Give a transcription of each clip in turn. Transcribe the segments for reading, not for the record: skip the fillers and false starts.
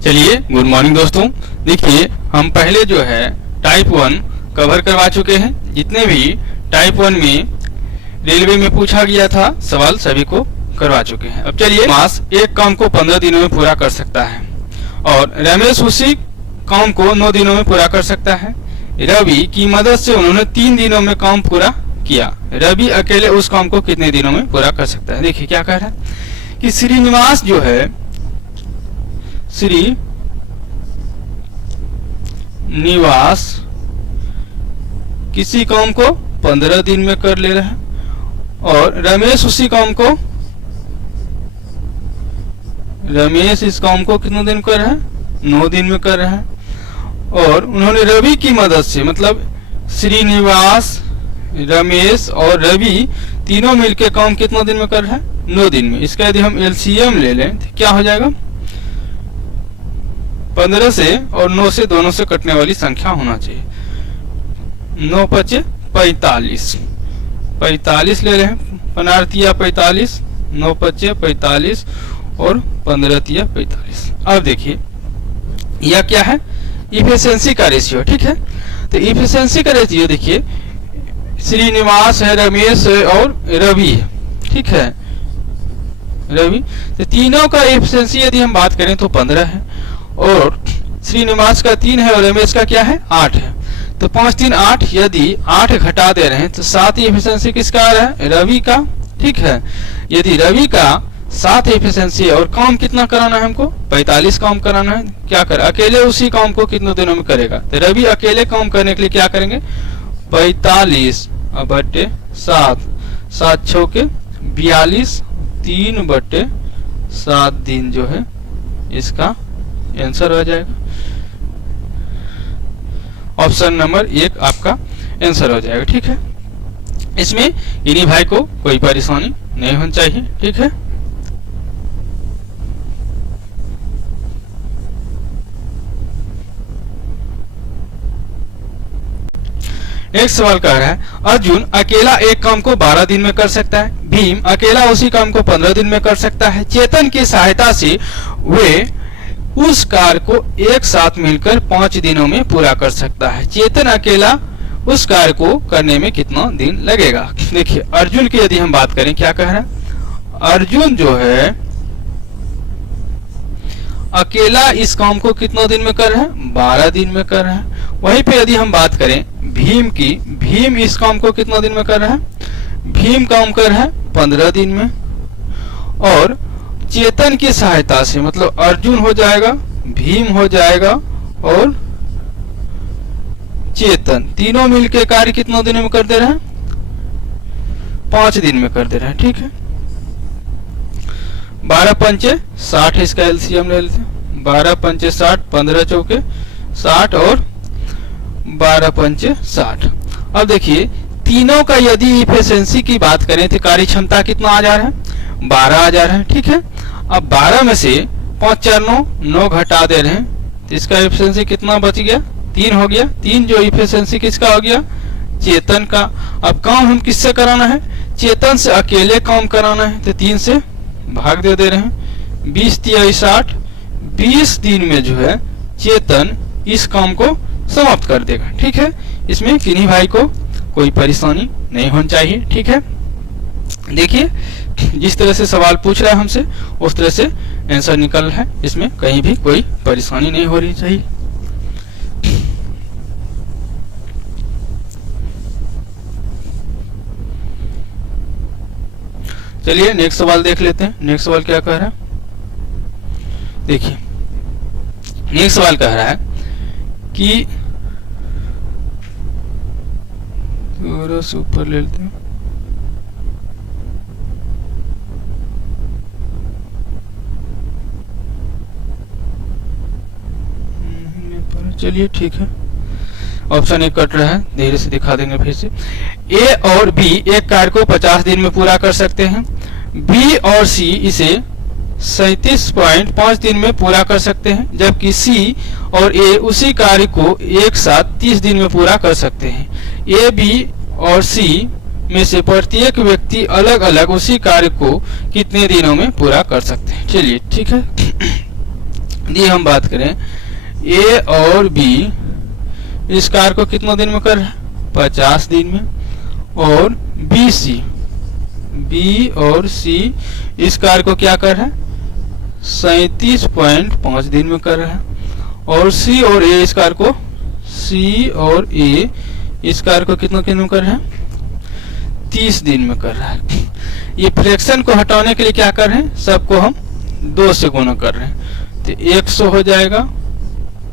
चलिए, good morning दोस्तों। देखिए, हम पहले जो है टाइप 1 कवर करवा चुके हैं। जितने भी टाइप 1 में रेलवे में पूछा गया था सवाल सभी को करवा चुके हैं। अब चलिए, मास एक काम को 15 दिनों में पूरा कर सकता है और रमेश उसी काम को 9 दिनों में पूरा कर सकता है। रवि की मदद से उन्होंने 3 दिनों में काम पूरा किया। रवि अकेले उस काम को कितने दिनों में पूरा कर सकता है? देखिए क्या कह रहा है कि श्रीनिवास जो है, श्रीनिवास किसी काम को 15 दिन में कर ले रहा है और रमेश उसी काम को, रमेश इस काम को कितने दिन कर रहा है? 9 दिन में कर रहा है। और उन्होंने रवि की मदद से, मतलब श्रीनिवास, रमेश और रवि तीनों मिलकर काम कितने दिन में कर रहा है? 9 दिन में। इसका यदि हम एलसीएम ले लें तो क्या हो जाएगा? 15 से और 9 से दोनों से कटने वाली संख्या होना चाहिए। 9 पचे 45, 45 ले रहे हैं। 15 तिया 45, 9 पचे 45 और 15 तिया 45। अब देखिए यह क्या है? इफिशिएंसी का रेशियो। ठीक है, तो इफिशिएंसी का रेशियो देखिए, श्रीनिवास है, रमेश है और रवि है। ठीक है, रवि, तो तीनों का इफिशिएंसी यदि हम बात करें तो 15 है और श्रीनिवास का 3 है और रमेश का क्या है? 8 है। तो 5 3 8, यदि 8 घटा दे रहे हैं तो 7 इफिशिएंसी किसका आ रहा है? रवि का। ठीक है, यदि रवि का 7 इफिशिएंसी और काम कितना कराना है हमको? 45 काम कराना है। क्या कर, अकेले उसी काम को कितने दिनों में करेगा? तो रवि अकेले काम करने के लिए क्या करेंगे? 45 बटे 7, 7 6 के 42, 3 बटे 7 दिन जो है इसका आंसर हो जाएगा। ऑप्शन नंबर 1 आपका आंसर हो जाएगा। ठीक है, इसमें इन्हीं भाई को कोई परेशानी नहीं होनी चाहिए। ठीक है, नेक्स्ट सवाल कह रहा है, अर्जुन अकेला एक काम को 12 दिन में कर सकता है। भीम अकेला उसी काम को 15 दिन में कर सकता है। चेतन की सहायता से वे उस कार्य को एक साथ मिलकर 5 दिनों में पूरा कर सकता है। चेतन अकेला उस कार्य को करने में कितना दिन लगेगा? देखिए, अर्जुन की यदि हम बात करें, क्या कह रहा है? अर्जुन जो है अकेला इस काम को कितना दिन में कर रहा है? 12 दिन में कर रहा है। वहीं पे यदि हम बात करें भीम की, भीम इस काम को कितना दिन में कर रहा है? भीम काम कर रहा है 15 दिन में। और चेतन की सहायता से, मतलब अर्जुन हो जाएगा, भीम हो जाएगा और चेतन, तीनों मिलके कार्य कितना दिनों में कर दे रहे हैं? 5 दिन में कर दे रहे हैं। ठीक है, 12 पंचे 60, इसका एलसीएम ले लेते हैं। 12 पंचे 60, 15 चौके 60 और 12 पंचे 60। अब देखिए, तीनों का यदि इफिशिएंसी की बात करें तो कार्य क्षमता कितना आ जा रहा है? 12 आ जा रहा है। ठीक है, अब 12 में से 5 4 9, 9 घटा दे रहे हैं तो इसका इफिशिएंसी कितना बच गया? 3 हो गया। 3 जो इफिशिएंसी किसका हो गया? चेतन का। अब काम हम किससे कराना है? चेतन से अकेले काम कराना है, तो 3 से भाग दे रहे हैं। 20 तिया 60, 20 दिन में जो है चेतन इस काम को समाप्त कर देगा। ठीक है, इसमें किन्हीं भाई को कोई परेशानी नहीं होनी चाहिए। ठीक है, देखिए जिस तरह से सवाल पूछ रहा है हमसे उस तरह से आंसर निकल रहा है, इसमें कहीं भी कोई परेशानी नहीं हो रही चाहिए। चलिए नेक्स्ट सवाल देख लेते हैं। नेक्स्ट सवाल क्या कह रहा है? देखिए, नेक्स्ट सवाल कह रहा है कि थोड़ा सा ऊपर ले लेते हैं। चलिए ठीक है, ऑप्शन 1 कट रहा है, धीरे से दिखा देंगे फिर से। ए और बी एक कार्य को 50 दिन में पूरा कर सकते हैं। बी और सी इसे 37.5 दिन में पूरा कर सकते हैं, जबकि सी और ए उसी कार्य को एक साथ 30 दिन में पूरा कर सकते हैं। ए, बी और सी में से प्रत्येक व्यक्ति अलग अलग उसी कार्य को कितने दिनों में पूरा कर सकते हैं? चलिए ठीक है, यदि हम बात करें ए और बी इस कार्य को कितने दिन में कर रहा है? 50 दिन में। और बी और सी इस कार्य को क्या कर रहा है? 37.5 दिन में कर रहा है। और सी और ए इस कार्य को कितने दिन में कर रहा है? 30 दिन में कर रहा है। ये फ्रैक्शन को हटाने के लिए क्या कर रहे हैं? सबको हम 2 से गुणा कर रहे हैं। तो 100 हो जाएगा,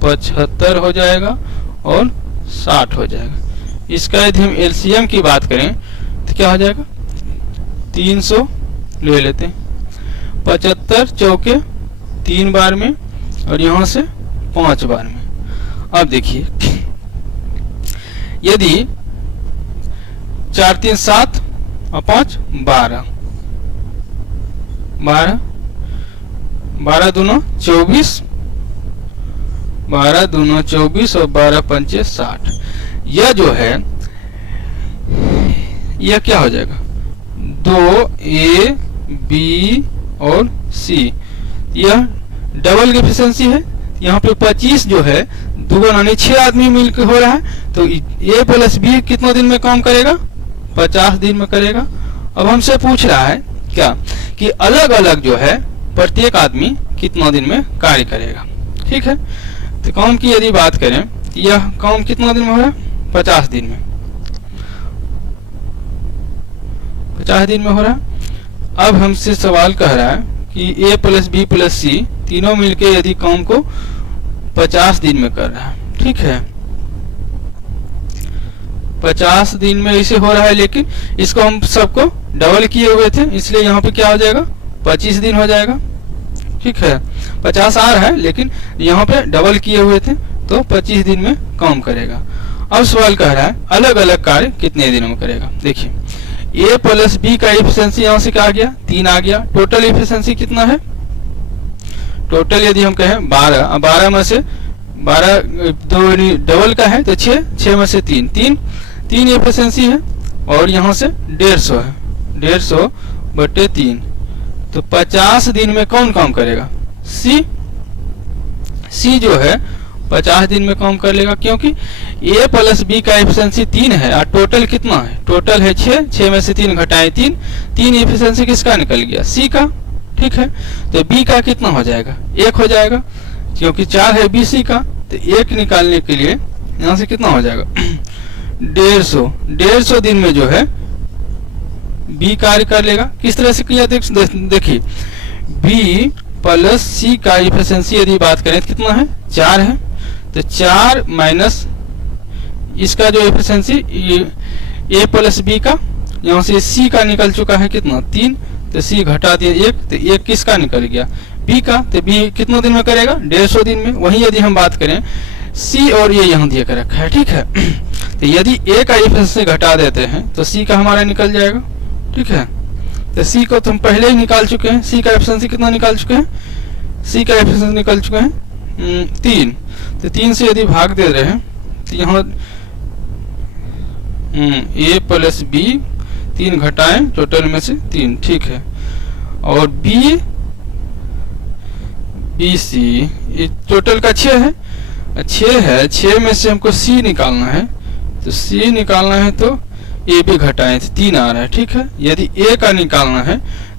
75 हो जाएगा और 60 हो जाएगा। इसका यदि हम एलसीएम की बात करें तो क्या हो जाएगा? 300 ले लेते हैं। 75 चौके 3 बार में और यहाँ से 5 बार में। अब देखिए यदि 4 3 7 और 5 12 दूनो 24 और 12 पंचे 60। यह जो है यह क्या हो जाएगा? 2A B और C। यह डबल एफिशिएंसी है। यहाँ पे 25 जो है दुगुना नहीं 6 आदमी मिलकर हो रहा है। तो A प्लस B कितने दिन में काम करेगा? 50 दिन में करेगा। अब हमसे पूछ रहा है क्या कि अलग अलग जो है प्रत्येक आदमी कितना दिन में कार्य करेगा। ठीक है, तो काम की यदि बात करें यह काम कितना दिन में हो रहा है? 50 दिन में। 50 दिन में हो रहा है। अब हमसे सवाल कह रहा है कि A plus B plus C तीनों मिलके यदि काम को 50 दिन में कर रहा है। ठीक है, 50 दिन में इसे हो रहा है, लेकिन इसको हम सबको डबल किए हुए थे इसलिए यहाँ पे क्या हो जाएगा? 25 दिन हो जाएगा। ठीक है, 50 आ रहा है लेकिन यहाँ पे डबल किए हुए थे तो 25 दिन में काम करेगा। अब सवाल कह रहा है अलग अलग कार्य कितने दिनों में करेगा। देखिए A प्लस B का एफिशिएंसी यहाँ से क्या आ गया? 3 आ गया। टोटल एफिशिएंसी कितना है? टोटल यदि हम कहें 12 में से 12 दो डबल का है तो 6 में से 3 एफिशिएंसी है। और यहाँ से 150 है, 150 बटे 3। तो 50 दिन में कौन काम करेगा? सी जो है 50 दिन में काम कर लेगा, क्योंकि A प्लस B का एफिशिएंसी 3 है और टोटल कितना है? टोटल है 6 में से 3 घटाए 3 एफिशिएंसी किसका निकल गया? C का। ठीक है, तो B का कितना हो जाएगा? 1 हो जाएगा, क्योंकि 4 है BC का। तो 1 निकालने के लिए यहाँ से कितना हो जाएगा? 150 दिन में जो है B कार्य कर लेगा। किस तरह से किया देखिए B प्लस C का एफिशिएंसी यदि बात करें तो कितना है? 4 है। तो 4 माइनस इसका जो एफिशिएंसी A प्लस B का, यहाँ से C का निकल चुका है कितना? 3। तो C घटा दिया 1, तो 1 किसका निकल गया? B का। तो B कितने दिन में करेगा? 150 दिन में। वहीं यदि हम बात करें C और ये यहाँ दिया कर रखा है। ठीक है, तो यदि A का एफिशिएंसी घटा देते हैं तो C का हमारा निकल जाएगा। ठीक है, तो C को तो हम पहले ही निकाल चुके हैं। C का एफिशिएंसी कितना निकाल चुके हैं? C का एफिशिएंसी निकल चुके हैं 3। तो 3 से यदि भाग दे रहे हैं तो यहाँ A प्लस B 3 घटाएं टोटल में से 3। ठीक है, और BC ये टोटल का 6 है। 6 में से हमको C निकालना है। तो C निकालना है तो AB घटाएं 3 आ रहा है। ठीक है, यदि A का निकालना है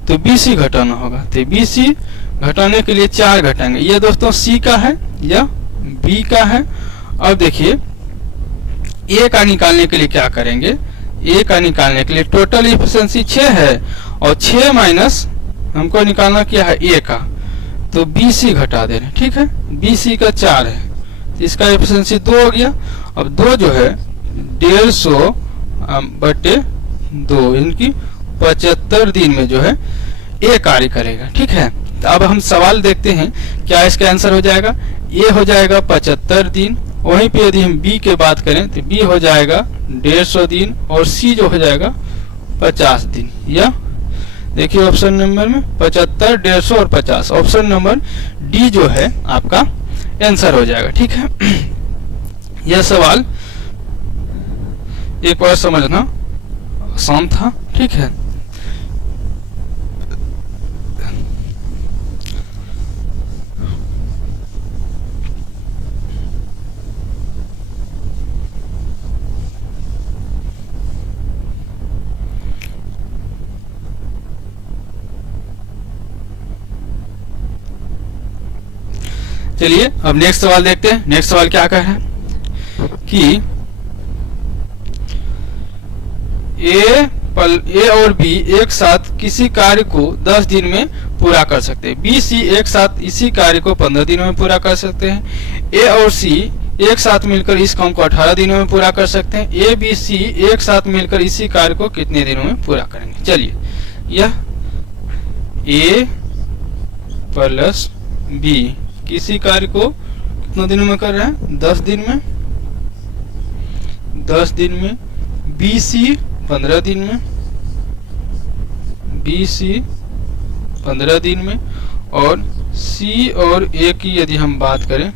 तो BC घटाना होगा। तो BC घटाने के लिए 4 घटाएंगे। ये दोस्तों C का है या B का है। अब देखिए A का निकालने के लिए क्या करेंगे? A का निकालने के लिए टोटल एफिशिएंसी 6 है और 6 माइनस हमको निकालना क्या है? A का। तो BC घटा दे रहे हैं। ठीक है, BC का 4 है तो इसका एफिशिएंसी 2 हो गया। अब 2 जो है 150 बटे 2 इनकी 75 दिन में जो है A कार्य करेगा। ठीक है, तो अब हम सवाल देखते हैं क्या इसका आंसर हो जाएगा? A हो जाएगा 75 दिन। वहीं पे यदि हम B की बात करें तो B हो जाएगा 150 दिन और C जो हो जाएगा 50 दिन। या देखिए ऑप्शन नंबर में 75, 150 और 50, ऑप्शन नंबर डी जो है आपका आंसर हो जाएगा। ठीक है, यह सवाल एक बार समझना आसान था। ठीक है, चलिए अब नेक्स्ट सवाल देखते हैं। नेक्स्ट सवाल क्या कह रहा है कि ए और बी एक साथ किसी कार्य को 10 दिन में पूरा कर सकते हैं। बी सी एक साथ इसी कार्य को 15 दिनों में पूरा कर सकते हैं। ए और सी एक साथ मिलकर इस काम को 18 दिनों में पूरा कर सकते हैं। ए बी सी एक साथ मिलकर इसी कार्य को कितने दिनों में पूरा करेंगे। चलिए, यह ए प्लस बी किसी कार्य को कितने दिनों में कर रहे हैं, 10 दिन में, 10 दिन में। बी सी 15 दिन में, बी सी 15 दिन में। और सी और ए की यदि हम बात करें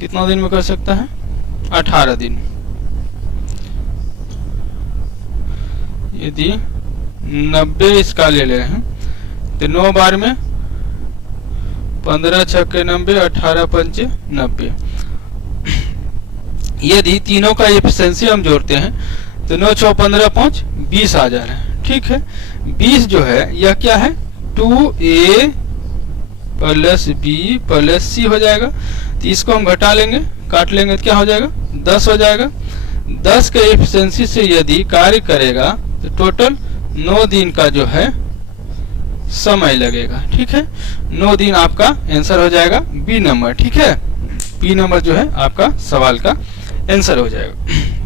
कितना दिन में कर सकता है, 18 दिन। यदि 90 इसका ले ले रहे हैं तो 9 बार में 15 छक्के 90, 18 पंचे 90। यदि तीनों का एफिशिएंसी हम जोड़ते हैं तो 9 6 15 5 20 आ जा रहा है। ठीक है, 20 जो है यह क्या है, 2a प्लस बी प्लस सी हो जाएगा। तो इसको हम घटा लेंगे, काट लेंगे तो क्या हो जाएगा, 10 हो जाएगा। 10 के एफिशिएंसी से यदि कार्य करेगा तो टोटल 9 दिन का जो है समय लगेगा। ठीक है, 9 दिन आपका आंसर हो जाएगा बी नंबर। ठीक है, बी नंबर जो है आपका सवाल का आंसर हो जाएगा।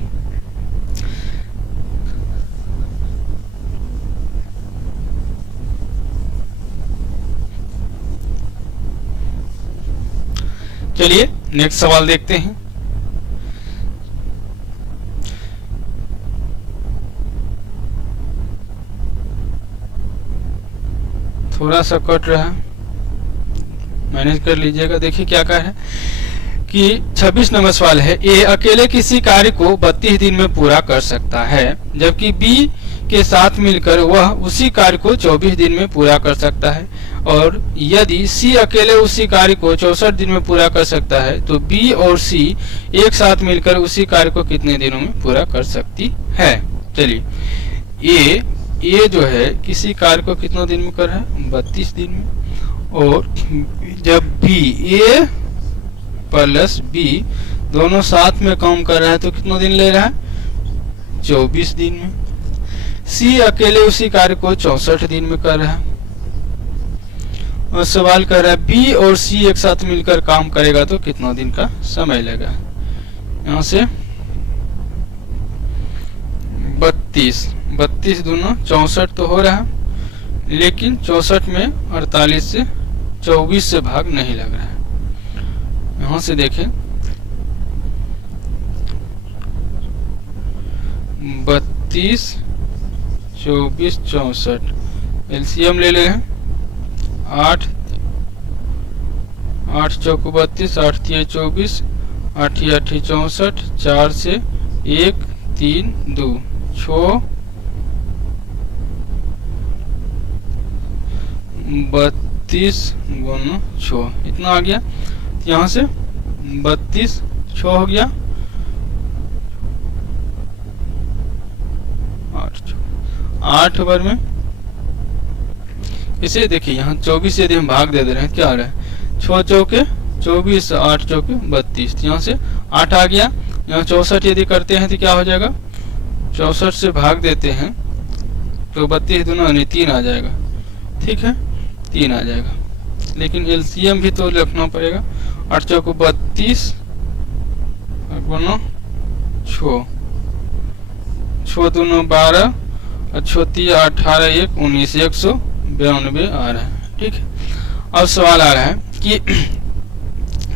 चलिए नेक्स्ट सवाल देखते हैं। थोड़ा सा कट रहा है, मैनेज कर लीजिएगा। देखिए क्या कह रहा है कि 26 नंबर सवाल है, ए अकेले किसी कार्य को 32 दिन में पूरा कर सकता है, जबकि बी के साथ मिलकर वह उसी कार्य को 24 दिन में पूरा कर सकता है। और यदि सी अकेले उसी कार्य को 64 दिन में पूरा कर सकता है तो बी और सी एक साथ मिलकर उसी कार्य को कितने दिनों में पूरा कर सकती है। चलिए, ए जो है किसी कार्य को कितने दिन में कर रहा है, 32 दिन में। और जब बी, ए प्लस बी दोनों साथ में काम कर रहा है तो कितना दिन ले रहा है, 24 दिन में। सी अकेले उसी कार्य को 64 दिन में कर रहा है। और सवाल कर रहा है बी और सी एक साथ मिलकर काम करेगा तो कितना दिन का समय लगेगा। यहाँ से 32 दोनों 64 तो हो रहा है, लेकिन 64 में 48 से 24 से भाग नहीं लग रहा है। यहाँ से देखें 32 24 64 एलसीएम ले ले हैं। 8 चौको 32, 8 तिया 24, 8 8 64, 4 से 1 3 2 6 32 गुना 6 इतना आ गया। यहाँ से 32 6 हो गया, 8 बार में इसे देखिए यहाँ 24 यदि हम भाग दे रहे हैं क्या आ रहा है, 6 चौके 24, 8 चौके 32, यहाँ से 8 आ गया। यहाँ 64 यदि करते हैं तो क्या हो जाएगा, 64 से भाग देते हैं तो 32 दोनों 3 आ जाएगा। ठीक है, 3 आ जाएगा, लेकिन एलसीएम भी तो रखना पड़ेगा। 8 चौको 32 गुना 6 दोनों 12 और 18 1 19 192 आ रहा है। ठीक है, अब सवाल आ रहा है कि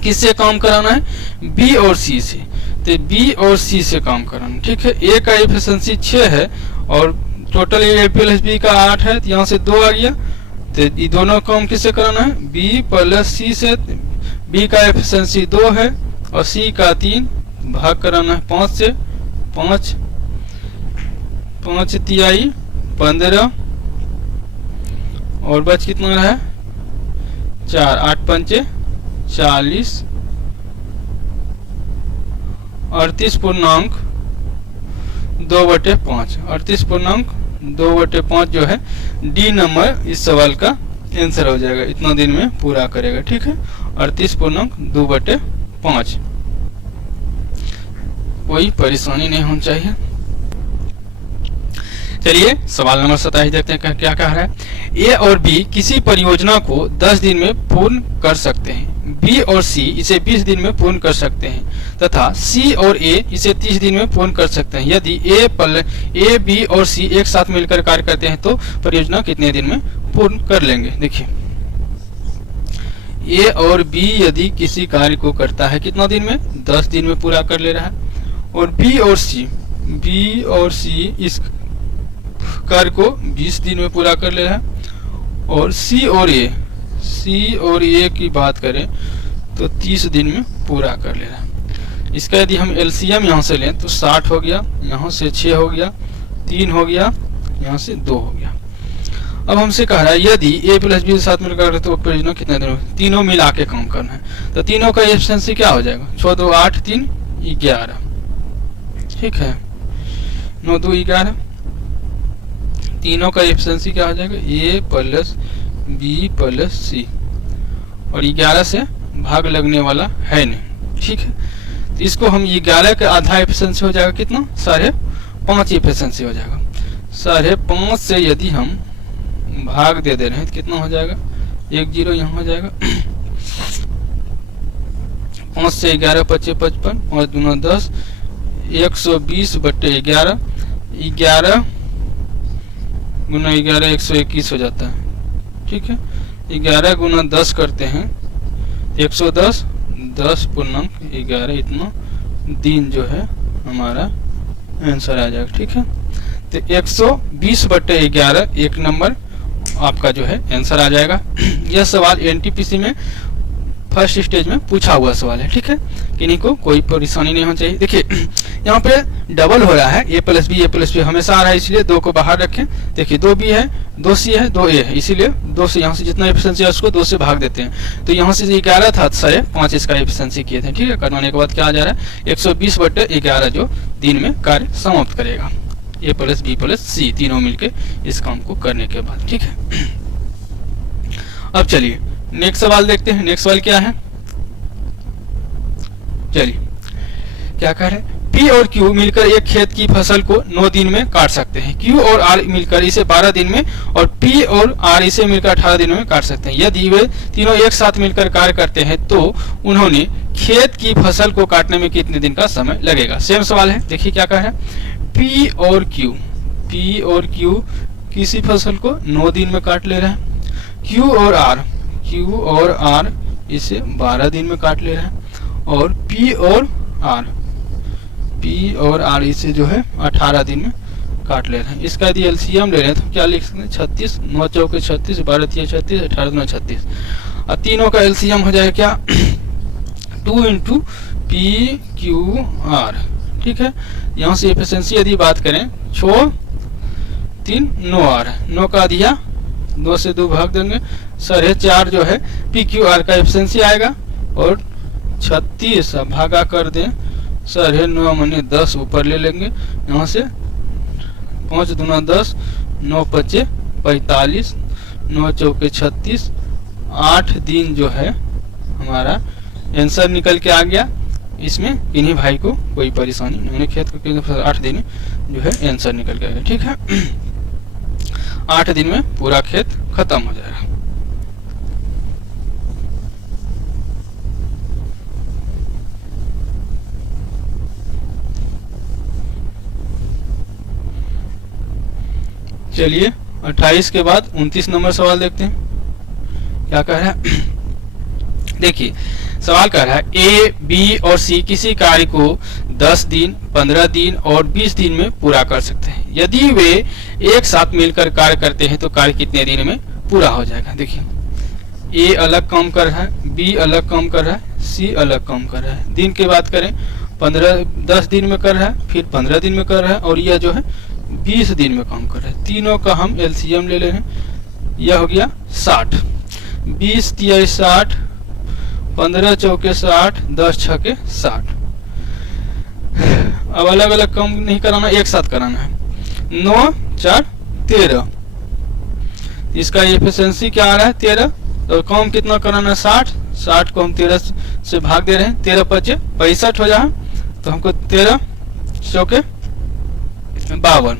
किससे काम कराना है, बी और सी से। तो बी और सी से काम कराना। ठीक है, ए का एफिशिएंसी 6 है और टोटल ए प्लस बी का 8 है, तो यहाँ से 2 आ गया। तो ये दोनों काम किससे कराना है, बी प्लस सी से। बी का एफिशिएंसी 2 है और सी का 3, भाग कराना है 5 से। 5 तिहाई 15 और बच कितना रहा है 4, 8 पंचे 40, 38.5 2/5, 38.5 2/5 जो है डी नंबर इस सवाल का आंसर हो जाएगा, इतना दिन में पूरा करेगा। ठीक है, 38.2/5। कोई परेशानी नहीं होनी चाहिए। चलिए सवाल नंबर 27 देखते हैं क्या कह रहा है। ए और बी किसी परियोजना को 10 दिन में पूर्ण कर सकते हैं, बी और सी इसे 20 दिन में पूर्ण कर सकते हैं तथा सी और ए इसे 30 दिन में पूर्ण कर सकते हैं। यदि ए बी और सी एक साथ मिलकर कार्य करते हैं तो परियोजना कितने दिन में पूर्ण कर लेंगे। देखिए ए और बी यदि किसी कार्य को करता है कितना दिन में, 10 दिन में पूरा कर ले रहा है, और बी और सी इस कार्य को 20 दिन में पूरा कर ले रहा है, और सी और ए की बात करें तो 30 दिन में पूरा कर ले रहा है। इसका यदि हम एलसीएम यहाँ से लें तो 60 हो गया, यहाँ से 6 हो गया, 3 हो गया, यहाँ से 2 हो गया। अब हमसे कह रहा है यदि ए प्लस बी साथ मिलकर तो परियोजना कितने दिन में, तीनों मिला के काम करना है, तो तीनों का एफिशिएंसी क्या हो जाएगा, 6 2 8 3 11। ठीक है, 9 2 11, तीनों का एफिशिएंसी क्या हो जाएगा, ए प्लस बी प्लस सी, और 11 से भाग लगने वाला है नहीं। ठीक है, तो इसको हम 11 का आधा एफिशिएंसी हो जाएगा कितना, 5.5 एफिशिएंसी हो जाएगा। 5.5 से यदि हम भाग दे रहे हैं तो कितना हो जाएगा, 1 0 यहाँ हो जाएगा। 5 से 11 25 55, 5 दूना 10, 120/11, 11 गुना 11 121 हो जाता है। ठीक है, 11 गुना 10 करते हैं 110, 10.11, इतना दिन जो है हमारा आंसर आ जाएगा। ठीक है, तो 120/11 एक नंबर आपका जो है आंसर आ जाएगा। यह सवाल एनटीपीसी में फर्स्ट स्टेज में पूछा हुआ सवाल है। ठीक है, किन्हीं को कोई परेशानी नहीं होनी चाहिए। देखिए यहाँ पे डबल हो रहा है, ए प्लस बी हमेशा आ रहा है, इसलिए 2 को बाहर रखें। देखिए 2 बी है, 2 सी है, 2 ए है, इसीलिए 2 से यहाँ से जितना एफिशिएंसी है उसको 2 से भाग देते हैं। तो यहाँ से 11 था, 5.5 इसका एफिशिएंसी किए थे। ठीक है, करवाने के बाद क्या आ जा रहा है, 120/11 जो दिन में कार्य समाप्त करेगा, ए प्लस बी प्लस सी तीनों मिलके इस काम को करने के बाद। ठीक है, अब चलिए नेक्स्ट सवाल देखते हैं। नेक्स्ट सवाल क्या है, चलिए क्या कह रहे हैं, पी और क्यू मिलकर एक खेत की फसल को 9 दिन में काट सकते हैं, क्यू और आर मिलकर इसे 12 दिन में, और पी और आर इसे मिलकर 18 दिन में काट सकते हैं। यदि वे तीनों एक साथ मिलकर कार्य करते हैं तो उन्होंने खेत की फसल को काटने में कितने दिन का समय लगेगा। सेम सवाल है, देखिए क्या कह रहा है, पी और क्यू किसी फसल को 9 दिन में काट ले रहे हैं, क्यू और आर इसे 12 दिन में काट ले रहे हैं, और पी और आर इसे जो है 18 दिन में काट ले रहे हैं। इसका यदि एलसीएम ले रहे हैं तो क्या लिख सकते हैं, 36, 9 चौके 36, 12 तिया 36, 18 9 36, और तीनों का एलसीएम हो जाएगा क्या, 2 × पी क्यू आर। ठीक है, यहाँ से एफिशिएंसी यदि बात करें 6 3 9 आ रहा है, 9 का दिया 2 से 2 भाग देंगे, 4.5 जो है पी क्यू आर का एफिशिएंसी आएगा, और 36 भागा कर दें 9.5 माने 10 ऊपर ले लेंगे, यहाँ से 5 दूना 10, 9 5 45, 9 चौके 36, 8 दिन जो है हमारा आंसर निकल के आ गया। इसमें इन्हीं भाई को कोई परेशानी नहीं होनी, खेत को 8 दिन जो है आंसर निकल के आ गया। ठीक है, 8 दिन में पूरा खेत खत्म हो जाएगा। चलिए 28 के बाद 29 नंबर सवाल देखते हैं क्या कह रहा है। देखिए सवाल कह रहा है, ए बी और सी किसी कार्य को 10 दिन 15 दिन और 20 दिन में पूरा कर सकते हैं। यदि वे एक साथ मिलकर कार्य करते हैं तो कार्य कितने दिन में पूरा हो जाएगा। देखिए ए अलग काम कर रहा है, बी अलग काम कर रहा है, सी अलग काम कर रहा है। दिन की बात करें 10 दिन में कर रहा है, फिर 15 दिन में कर रहा है, और यह जो है 20 दिन में काम कर रहा है। तीनों का हम एलसीएम ले ले रहे हैं, यह हो गया 60, 20 तिया 60, 15 चौके 60, 10 छके 60। अब अलग अलग काम नहीं कराना, एक साथ कराना है। 9 4 13, इसका एफिशिएंसी क्या आ रहा है 13, तो काम कितना कराना है 60, 60 को हम 13 से भाग दे रहे हैं, 13 पचे 65 हो जाए, तो हमको 13 चौके 52,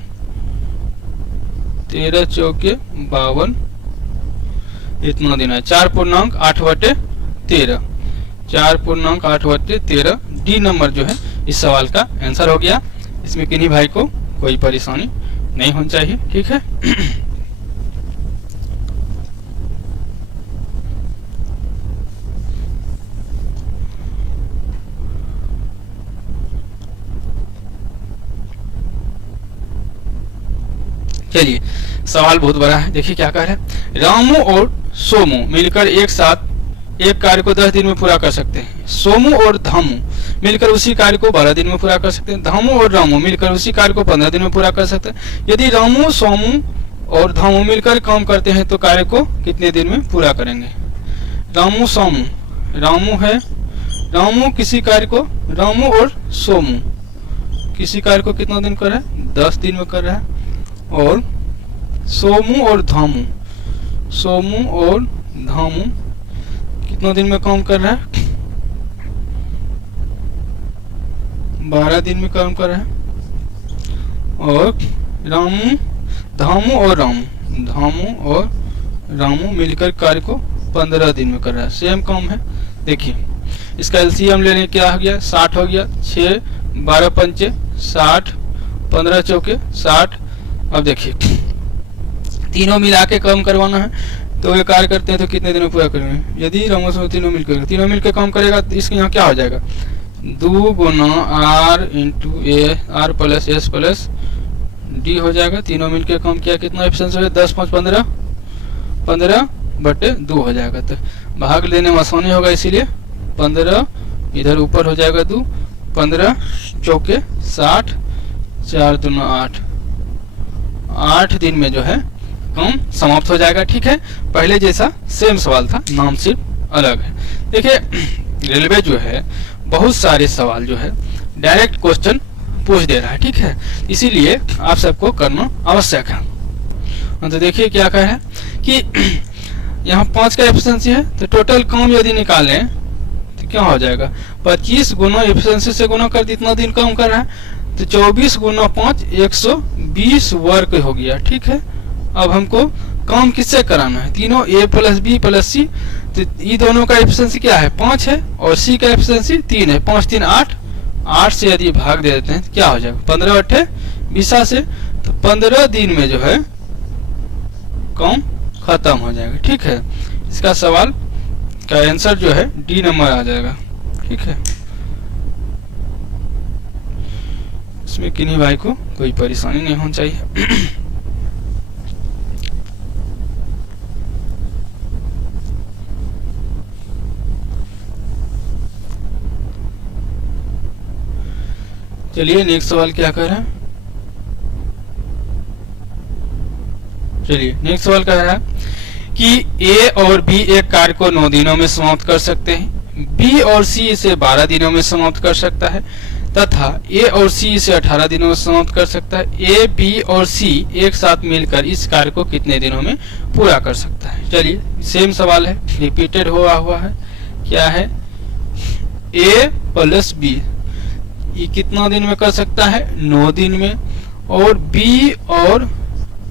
13 चौके 52 इतना दिन है। 4.8/13, 4.8/13 डी नंबर जो है इस सवाल का आंसर हो गया। इसमें किन्हीं भाई को कोई परेशानी नहीं होनी चाहिए, ठीक है। चलिए सवाल बहुत बड़ा है, देखिए क्या कह रहा है। रामू और सोमू मिलकर एक साथ एक कार्य को 10 दिन में पूरा कर सकते हैं। सोमू और धामू मिलकर उसी कार्य को 12 दिन में पूरा कर सकते हैं। धामू और रामू मिलकर उसी कार्य को 15 दिन में पूरा कर सकते हैं। यदि रामू, सोमू और धामू मिलकर काम करते हैं तो कार्य को कितने दिन में पूरा करेंगे। रामू सोमू, रामू है, रामू किसी कार्य को, रामू और सोमू किसी कार्य को कितना दिन कर रहा है 10 दिन में कर रहा है। और सोमू और धामू, सोमू और धामू कितना दिन में काम कर रहा है 12 दिन में काम कर रहा है। और रामू, धामू और रामू, धामू और रामू मिलकर कार्य को 15 दिन में कर रहा है, सेम काम है। देखिए इसका एलसीएम लेने क्या हो गया 60 हो गया, 6 12 पंचे 60, 15 चौके 60। अब देखिए तीनों मिला के काम करवाना है, तो ये कार्य करते हैं तो कितने दिन में पूरा करेंगे। यदि रामू से तीनों मिलकर काम करेगा तो इसके यहाँ क्या हो जाएगा 2 गुना R इंटू ए, R plus S plus D हो जाएगा। तीनों मिलकर काम किया, कितना एफिशिएंसी हो 10 5 15, 15/2 हो जाएगा। तो भाग लेने में आसानी होगा, इसीलिए 15 इधर ऊपर हो जाएगा 2, 15 चौके 60, 4 दूना 8, 8 दिन में जो है काम समाप्त हो जाएगा, ठीक है। पहले जैसा सेम सवाल था, नाम सिर्फ अलग है। देखिए रेलवे जो है बहुत सारे सवाल जो है डायरेक्ट क्वेश्चन पूछ दे रहा है, ठीक है, इसीलिए आप सबको करना आवश्यक है। तो देखिए क्या कह रहा है कि यहाँ 5 का एफिशिएंसी है, तो टोटल काम यदि निकालें तो क्या हो जाएगा 25 गुना एफिशिएंसी से गुना कर इतना दिन काम कर रहा है, तो 24 गुना 5 120 वर्क हो गया, ठीक है। अब हमको काम किससे कराना है, तीनों ए प्लस बी प्लस सी, तो ये दोनों का एफिशिएंसी क्या है 5 है और सी का एफिशिएंसी 3 है। 5 3 8, 8 से यदि भाग दे देते हैं तो क्या हो जाएगा 15 8 20 से, तो 15 दिन में जो है काम खत्म हो जाएगा, ठीक है। इसका सवाल का आंसर जो है डी नंबर आ जाएगा, ठीक है। इसमें किन्हीं भाई को कोई परेशानी नहीं होनी चाहिए। चलिए नेक्स्ट सवाल क्या कह रहा है। चलिए नेक्स्ट सवाल कह रहा है कि ए और बी एक कार्य को 9 दिनों में समाप्त कर सकते हैं, बी और सी इसे 12 दिनों में समाप्त कर सकता है, तथा ए और सी इसे 18 दिनों में समाप्त कर सकता है। ए, बी और सी एक साथ मिलकर इस कार्य को कितने दिनों में पूरा कर सकता है। चलिए सेम सवाल है, रिपीटेड हुआ है। क्या है ए प्लस बी, ये कितना दिन में कर सकता है 9 दिन में। और बी और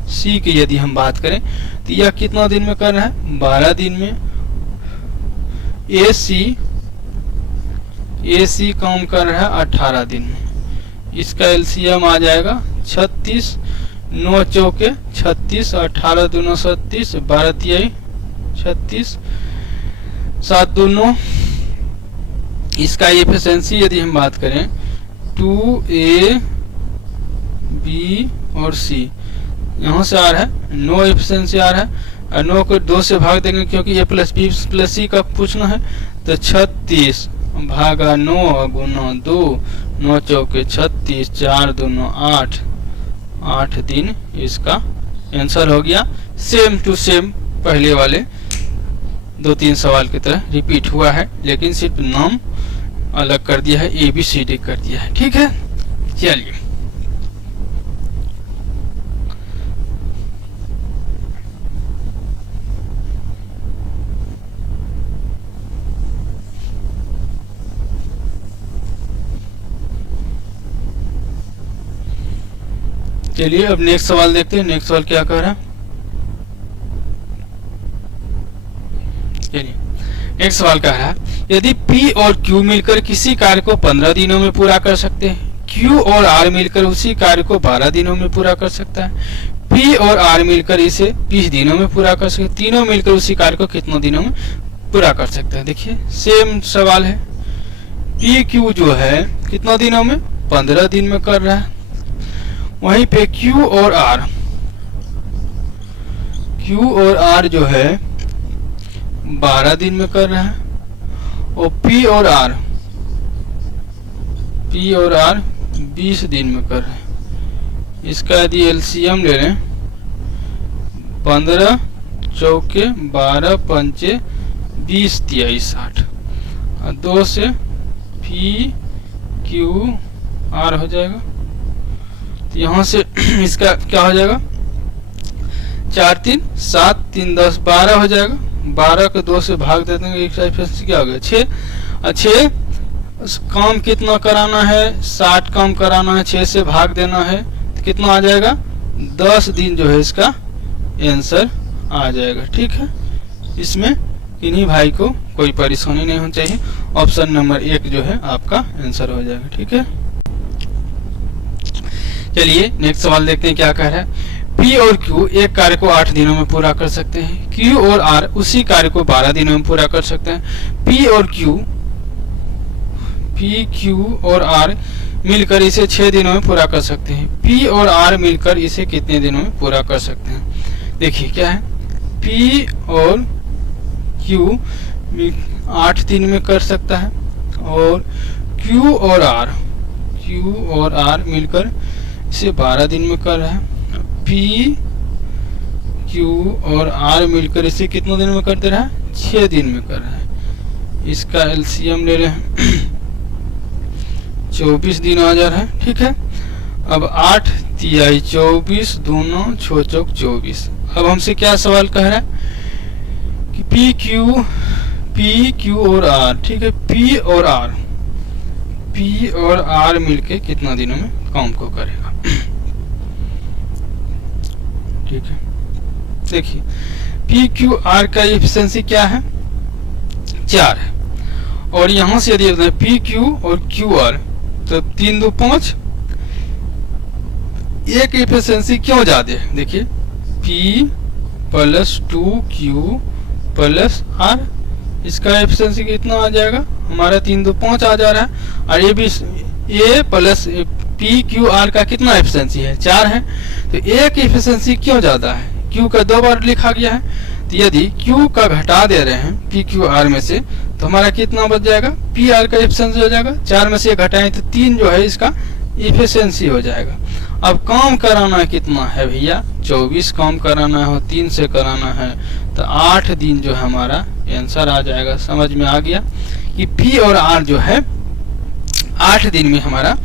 सी की यदि हम बात करें तो यह कितना दिन में कर रहा है 12 दिन में। ए सी काम कर रहा है 18 दिन में। इसका एलसीएम आ जाएगा 36, 9 चौके 36, 18 दूनो 37, 12 तिहाई 36, 7 दूनो। इसका एफिशिएंसी यदि हम बात करें 2A, B और C, यहाँ से आ रहा है 9 एफिशिएंसी आ रहा है, और 9 को 2 से भाग देंगे क्योंकि A plus B plus C का पूछना है। तो 36 भागा 9 गुना 2, 9 चौके 36, 4 दूनो 8, 8 दिन इसका आंसर हो गया। सेम टू सेम पहले वाले 2-3 सवाल की तरह रिपीट हुआ है, लेकिन सिर्फ नाम अलग कर दिया है, ABCD कर दिया है, ठीक है। चलिए चलिए अब नेक्स्ट सवाल देखते हैं। नेक्स्ट सवाल क्या कह रहा है, चलिए नेक्स्ट सवाल कह रहा है यदि P और Q मिलकर किसी कार्य को 15 दिनों में पूरा कर सकते हैं, Q और R मिलकर उसी कार्य को 12 दिनों में पूरा कर सकता है, P और R मिलकर इसे 20 दिनों में पूरा कर सकते हैं, तीनों मिलकर उसी कार्य को कितनों दिनों में पूरा कर सकते हैं। देखिए सेम सवाल है, P Q जो है कितना दिनों में, 15 दिन में कर रहा है, वहीं पे Q और R जो है 12 दिन में कर रहा है, और P और R 20 दिन में कर रहे हैं। इसका यदि एलसीएम ले लें 15 चौके 12 पंचे 20 तिहाई 60, 2 से P Q R हो जाएगा। तो यहाँ से इसका क्या हो जाएगा, 4 3 7 3 10 12 हो जाएगा। 12 को 2 से भाग देते हैं, एक एफिशिएंसी क्या हो गया 6, और 6 काम कितना कराना है, 60 काम कराना है, 6 से भाग देना है, तो कितना आ जाएगा 10 दिन जो है इसका आंसर आ जाएगा। ठीक है, इसमें किन्हीं भाई को कोई परेशानी नहीं होनी चाहिए, ऑप्शन नंबर 1 जो है आपका आंसर हो जाएगा। ठीक है, चलिए नेक्स्ट सवाल देखते हैं क्या कह रहा है। P और Q एक कार्य को 8 दिनों में पूरा कर सकते हैं, Q और R उसी कार्य को 12 दिनों में पूरा कर सकते हैं, P Q और R मिलकर इसे 6 दिनों में पूरा कर सकते हैं, P और R मिलकर इसे कितने दिनों में पूरा कर सकते हैं। देखिए क्या है, P और Q 8 दिन में कर सकता है, और Q और R मिलकर इसे 12 दिन में कर रहा है, P Q और R मिलकर इसे कितने दिन में कर दे रहा है, 6 दिन में कर रहा है। इसका एलसीएम ले रहे हैं 24 दिन आ जा रहा है। ठीक है, अब 8 तिहाई 24 दोनों 6 चौक 24। अब हमसे क्या सवाल कह रहा है कि P Q और R, ठीक है, P और R मिलके कितना दिनों में काम को करेगा। ठीक है, देखिए P Q R का एफिशिएंसी क्या है, 4 है, और यहां से यदि P Q और Q R तो 3 2 5, एक एफिशिएंसी क्यों ज्यादा है, देखिए P plus 2Q plus R, इसका एफिशिएंसी कितना आ जाएगा हमारा, 3 2 5 आ जा रहा है, और ये भी A plus P Q R का कितना एफिशिएंसी है, 4 है, तो एक एफिशिएंसी क्यों ज्यादा है, Q का 2 बार लिखा गया है, तो यदि Q का घटा दे रहे हैं P Q R में से तो हमारा कितना बच जाएगा, P R का एफिशिएंसी हो जाएगा, 4 में से घटाएं तो 3 जो है इसका एफिशिएंसी हो जाएगा। अब काम कराना कितना है भैया, 24 काम कराना है, 3 से कराना है, तो 8 दिन जो है हमारा आंसर आ जाएगा। समझ में आ गया कि P और R जो है 8 दिन में हमारा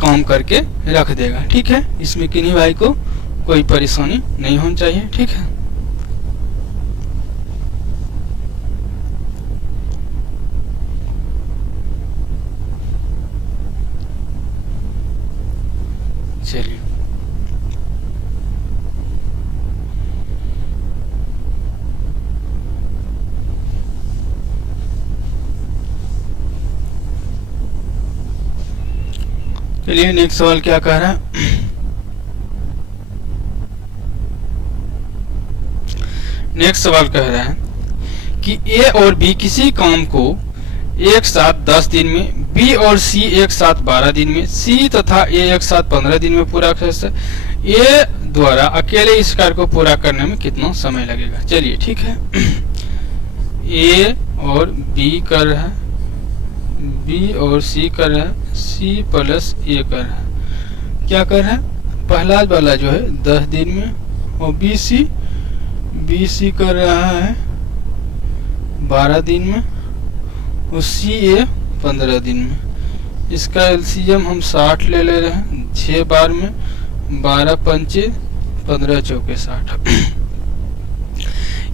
काम करके रख देगा। ठीक है, इसमें किन्हीं भाई को कोई परेशानी नहीं होनी चाहिए। ठीक है, चलिए चलिए नेक्स्ट सवाल क्या कह रहा है। नेक्स्ट सवाल कह रहा है कि A और B किसी काम को एक साथ 10 दिन में, B और C एक साथ 12 दिन में, C तथा A एक साथ 15 दिन में पूरा कर सकते हैं। A द्वारा अकेले इस कार्य को पूरा करने में कितना समय लगेगा। चलिए ठीक है, A और B कर रहा है, B और C कर रहा है, C प्लस A कर रहा है। क्या कर रहा है, पहला वाला जो है 10 दिन में, और BC कर रहा है 12 दिन में, और CA 15 दिन में। इसका एलसीएम हम 60 ले रहे हैं, 6 बार में 12 पंचे 15 चौके 60।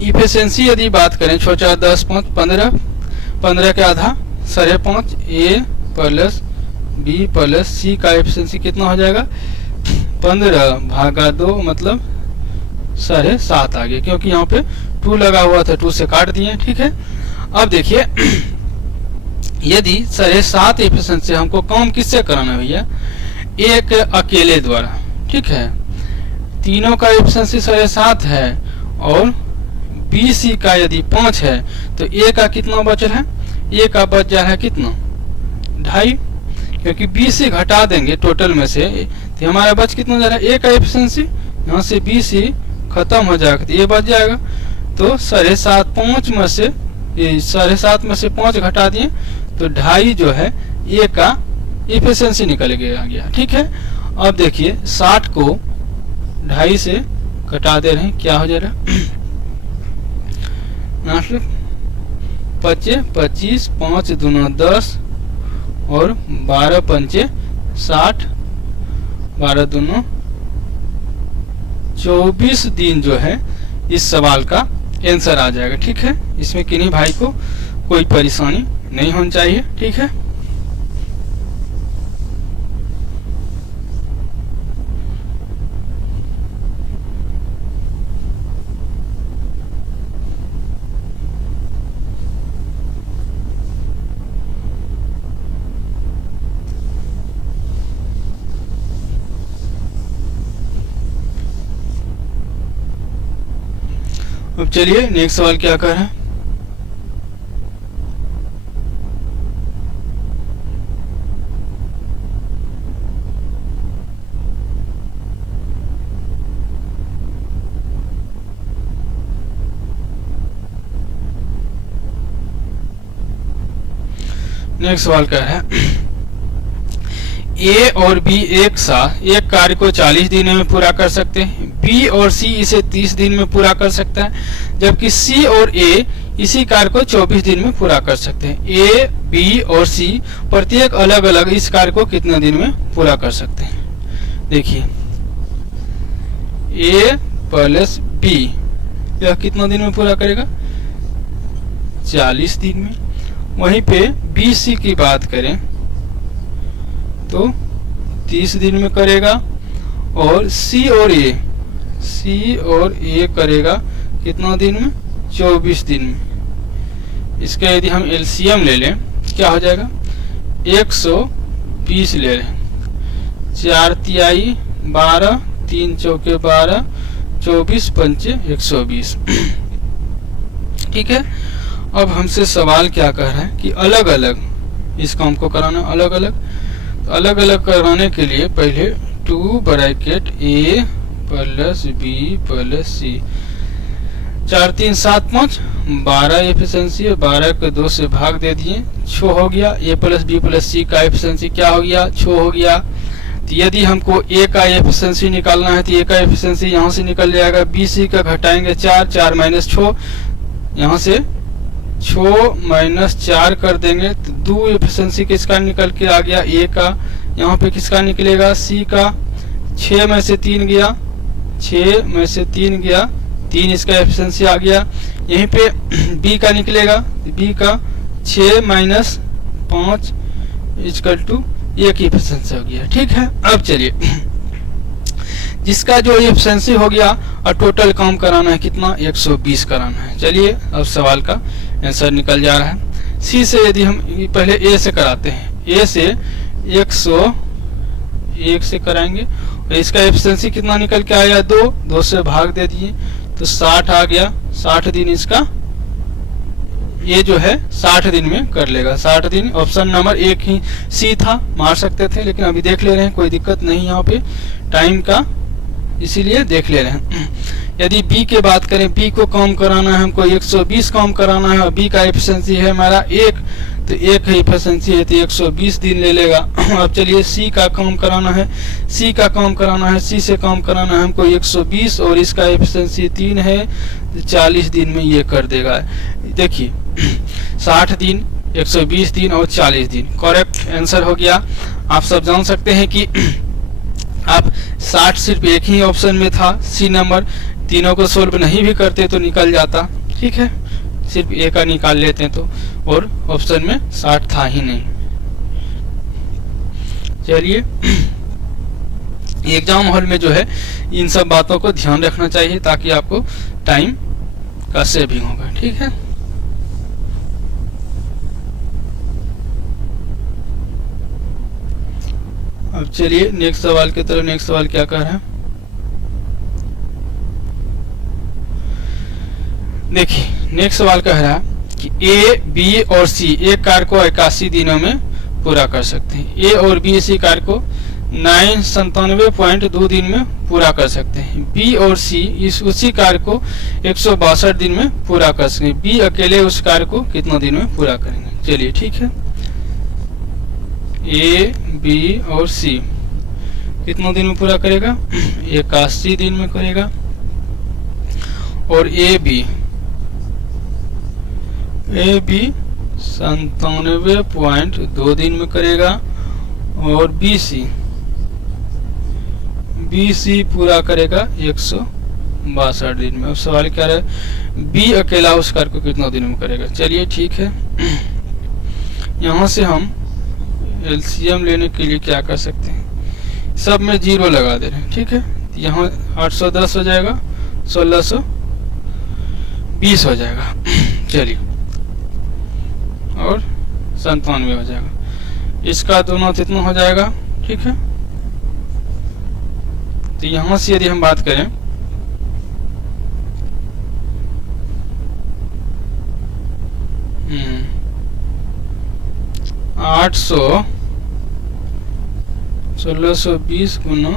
इफिशिएंसी यदि बात करें 6 4 10 5 15, 15 के आधा 5.5, A plus B plus C का एफिशिएंसी कितना हो जाएगा, 15 भागा 2 मतलब 7.5 आ गया, क्योंकि यहाँ पे 2 लगा हुआ था, 2 से काट दिए। ठीक है, अब देखिए यदि 7.5 एफिशिएंसी हमको काम किससे कराना है भैया, एक अकेले द्वारा। ठीक है, तीनों का एफिशिएंसी 7.5 है और BC का यदि 5 है तो ए का कितना बच रहा है, ए का बच जा रहा है कितना 2.5, क्योंकि BC घटा देंगे टोटल में से तो हमारा बच कितना जा रहा है, ए का एफिशिएंसी, यहाँ से BC खत्म हो जाएगा तो ये बच जाएगा। तो 7.5 5 में से 7.5 में से 5 घटा दिए तो 2.5 जो है ए का एफिशिएंसी निकल गया। ठीक है, अब देखिए 60 को 2.5 से घटा दे रहे हैं, क्या हो जा रहा है 25 25 5 दूना 10 और 12 पंचे 60, 12 दूना 24 दिन जो है इस सवाल का आंसर आ जाएगा। ठीक है, इसमें किन्हीं भाई को कोई परेशानी नहीं होनी चाहिए। ठीक है, अब चलिए नेक्स्ट सवाल क्या कर रहे हैं। नेक्स्ट सवाल क्या है, ए और बी एक साथ एक कार्य को 40 दिनों में पूरा कर सकते हैं, बी और सी इसे 30 दिन में पूरा कर सकता है, जबकि सी और ए इसी कार्य को 24 दिन में पूरा कर सकते हैं। ए, बी और सी प्रत्येक अलग अलग इस कार्य को कितने दिन में पूरा कर सकते हैं। देखिए ए प्लस बी यह कितना दिन में पूरा करेगा, 40 दिन में। वहीं पे बी सी की बात करें तो 30 दिन में करेगा, और सी और ए करेगा कितना दिन में, 24 दिन में। इसका यदि हम एलसीएम ले लें क्या हो जाएगा, 120 ले लें, 4 तिहाई 12, 3 चौके 12, 24 पंचे 120। ठीक है, अब हमसे सवाल क्या कह रहा है कि अलग अलग इस काम को कराना, अलग अलग कराने के लिए पहले 2 ब्रैकेट ए प्लस बी प्लस सी, 4 3 7 5 12 एफिशिएंसी है, 12 को 2 से भाग दे दिए, 6 हो गया। ए प्लस बी प्लस सी का एफिशिएंसी क्या हो गया, 6 हो गया। तो यदि हमको ए का एफिशिएंसी निकालना है तो ए का एफिशिएंसी यहाँ से निकल जाएगा, बी सी का घटाएंगे 4, 4 माइनस 6, यहाँ से 6 माइनस 4 कर देंगे तो 2 एफिशिएंसी किसका निकल के आ गया, ए का। यहाँ पे किसका निकलेगा, सी का। 6 में से 3 गया, 6 में से 3 गया, 3 इसका एफिशिएंसी आ गया। यहीं पे बी का निकलेगा, बी का 6 माइनस 5 इक्वल टू 1 एफिशिएंसी हो गया। ठीक है, अब चलिए जिसका जो एफिशिएंसी हो गया और टोटल काम कराना है कितना, 120 कराना है। चलिए अब सवाल का आंसर निकल जा रहा है। सी से यदि हम पहले ए से कराते हैं, ए से 101 से कराएंगे और इसका एफिशिएंसी कितना निकल के आया, 2 से भाग दे दिए तो 60 आ गया। 60 दिन इसका ये जो है 60 दिन में कर लेगा, 60 दिन। ऑप्शन नंबर 1 ही सी था, मार सकते थे लेकिन अभी देख ले रहे हैं, कोई दिक्कत नहीं यहाँ पे टाइम का, इसीलिए देख ले रहे हैं। यदि बी के बात करें, बी को काम कराना है हमको, 120 काम कराना है और बी का एफिशिएंसी है हमारा 1, तो 1 एफिशिएंसी है तो 120 दिन ले लेगा। अब चलिए सी का काम कराना है, सी का काम कराना है, सी से काम कराना है हमको 120 और इसका एफिशिएंसी 3 है तो 40 दिन में ये कर देगा। देखिए 60 दिन, 120 दिन और 40 दिन करेक्ट आंसर हो गया। आप सब जान सकते हैं कि आप 60 सिर्फ एक ही ऑप्शन में था, सी नंबर, तीनों को सोल्व नहीं भी करते तो निकल जाता। ठीक है, सिर्फ ए का निकाल लेते हैं तो, और ऑप्शन में 60 था ही नहीं। चलिए एग्जाम हॉल में जो है इन सब बातों को ध्यान रखना चाहिए ताकि आपको टाइम का सेविंग होगा। ठीक है, अब चलिए नेक्स्ट सवाल की तरफ। नेक्स्ट सवाल क्या कह रहा है, देखिए नेक्स्ट सवाल कह रहा है कि ए, बी और सी एक कार्य को 81 दिनों में पूरा कर सकते हैं। ए और बी इसी कार्य को 97.2 दिन में पूरा कर सकते हैं। बी और सी उसी कार्य को 162 दिन में पूरा कर सकते हैं। बी अकेले उस कार्य को कितने दिन में पूरा करेंगे। चलिए ठीक है, ए, बी और सी कितने दिन में पूरा करेगा, 81 दिन में करेगा। और ए बी 97.2 दिन में करेगा। और बी सी पूरा करेगा 162 दिन में। अब सवाल क्या है, बी अकेला उस कार्य को कितने दिन में करेगा। चलिए ठीक है, यहाँ से हम एलसीएम लेने के लिए क्या कर सकते हैं, सब में 0 लगा दे रहे हैं। ठीक है, यहाँ 810 हो जाएगा, 1620 हो जाएगा। चलिए, और 97 हो जाएगा, इसका दोनों कितना हो जाएगा। ठीक है, तो यहाँ से यदि हम बात करें 1620 गुना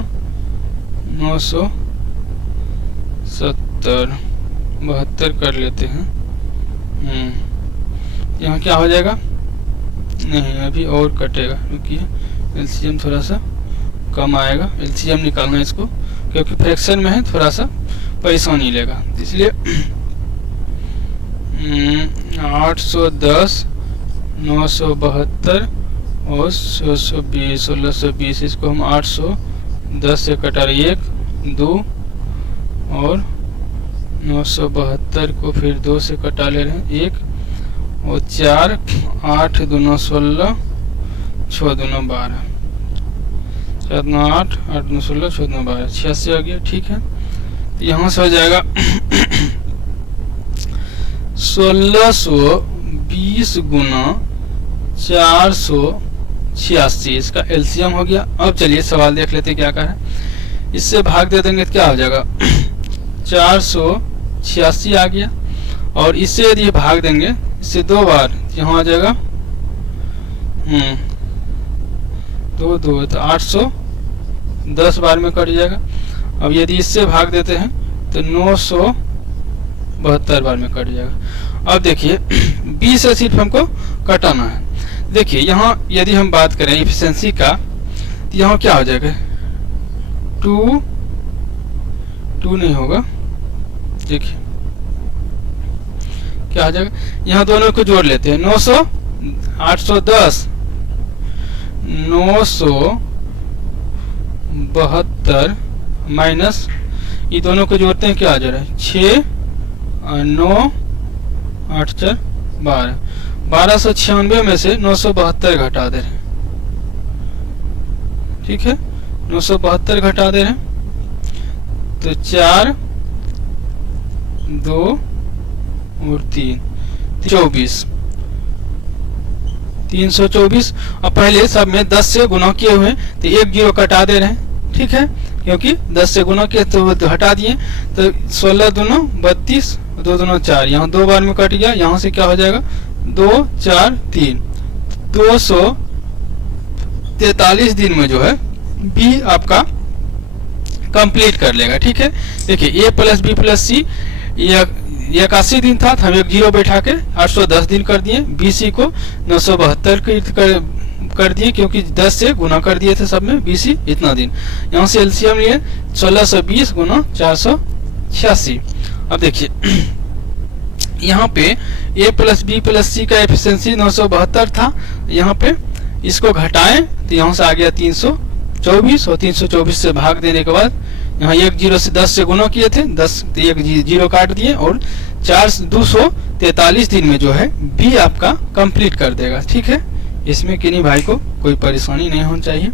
970 72 कर लेते हैं। यहाँ क्या हो जाएगा, नहीं अभी और कटेगा क्योंकि एलसीएम थोड़ा सा कम आएगा। एलसीएम निकालना इसको, क्योंकि फ्रैक्शन में है थोड़ा सा पैसा नहीं लेगा, इसलिए 810 972 और 1620 इसको हम 810 से कटा रहे 1 2 और 972 को फिर 2 से कटा ले रहे हैं 1 और 4 8 दूना 16 6 दूना 12 4 दूना 8 8 दूना 16 6 दूना 12 86 आ गया। ठीक है, तो यहाँ से हो जाएगा 1620 गुना 486, इसका एलसीएम हो गया। अब चलिए सवाल देख लेते क्या कहा है, इससे भाग दे देंगे तो क्या हो जाएगा 486 आ गया। और इससे यदि भाग देंगे इससे 2 बार, यहाँ आ जाएगा 2 2 तो 810 बार में कट जाएगा। अब यदि इससे भाग देते हैं तो 972 बार में कट जाएगा। अब देखिए 20 से सिर्फ हमको कटाना है। देखिए यहाँ यदि हम बात करें एफिशिएंसी का, तो यहाँ क्या हो जाएगा 2 नहीं होगा, देखिए क्या हो जाएगा, यहाँ दोनों को जोड़ लेते हैं 810 972 माइनस ये दोनों को जोड़ते हैं, क्या आ जा रहा है 6 9 8 4 12 1296 में से 972 घटा दे रहे हैं। ठीक है, 972 घटा दे रहे हैं तो 4 2 और 3 24 324। अब पहले सब में 10 से गुना किए हुए तो 1 0 कटा दे रहे हैं। ठीक है, क्योंकि 10 से गुना किए तो हटा दिए, तो 16 दूना 32 2 दूना 4, यहाँ 2 बार में कट गया। यहाँ से क्या हो जाएगा 2 4 3 243 दिन में जो है बी आपका कंप्लीट कर लेगा। ठीक है, देखिए ए प्लस बी प्लस सी ये 81 दिन था, तो हम 1 0 बैठा के 810 दिन कर दिए। बी सी को 972 कर दिए, क्योंकि 10 से गुना कर दिए थे सब में, बी सी इतना दिन। यहाँ से एलसीएम लिए 1620 गुना 486। अब देखिए यहाँ पे ए प्लस बी प्लस सी का एफिशिएंसी 972 था, यहाँ पे इसको घटाएं तो यहाँ से आ गया 324 और 324 से भाग देने के बाद यहाँ 1 0 से 10 से गुना किए थे, 10 तो 1 0 काट दिए और 243 दिन में जो है बी आपका कंप्लीट कर देगा। ठीक है, इसमें किन्हीं भाई को कोई परेशानी नहीं होनी चाहिए।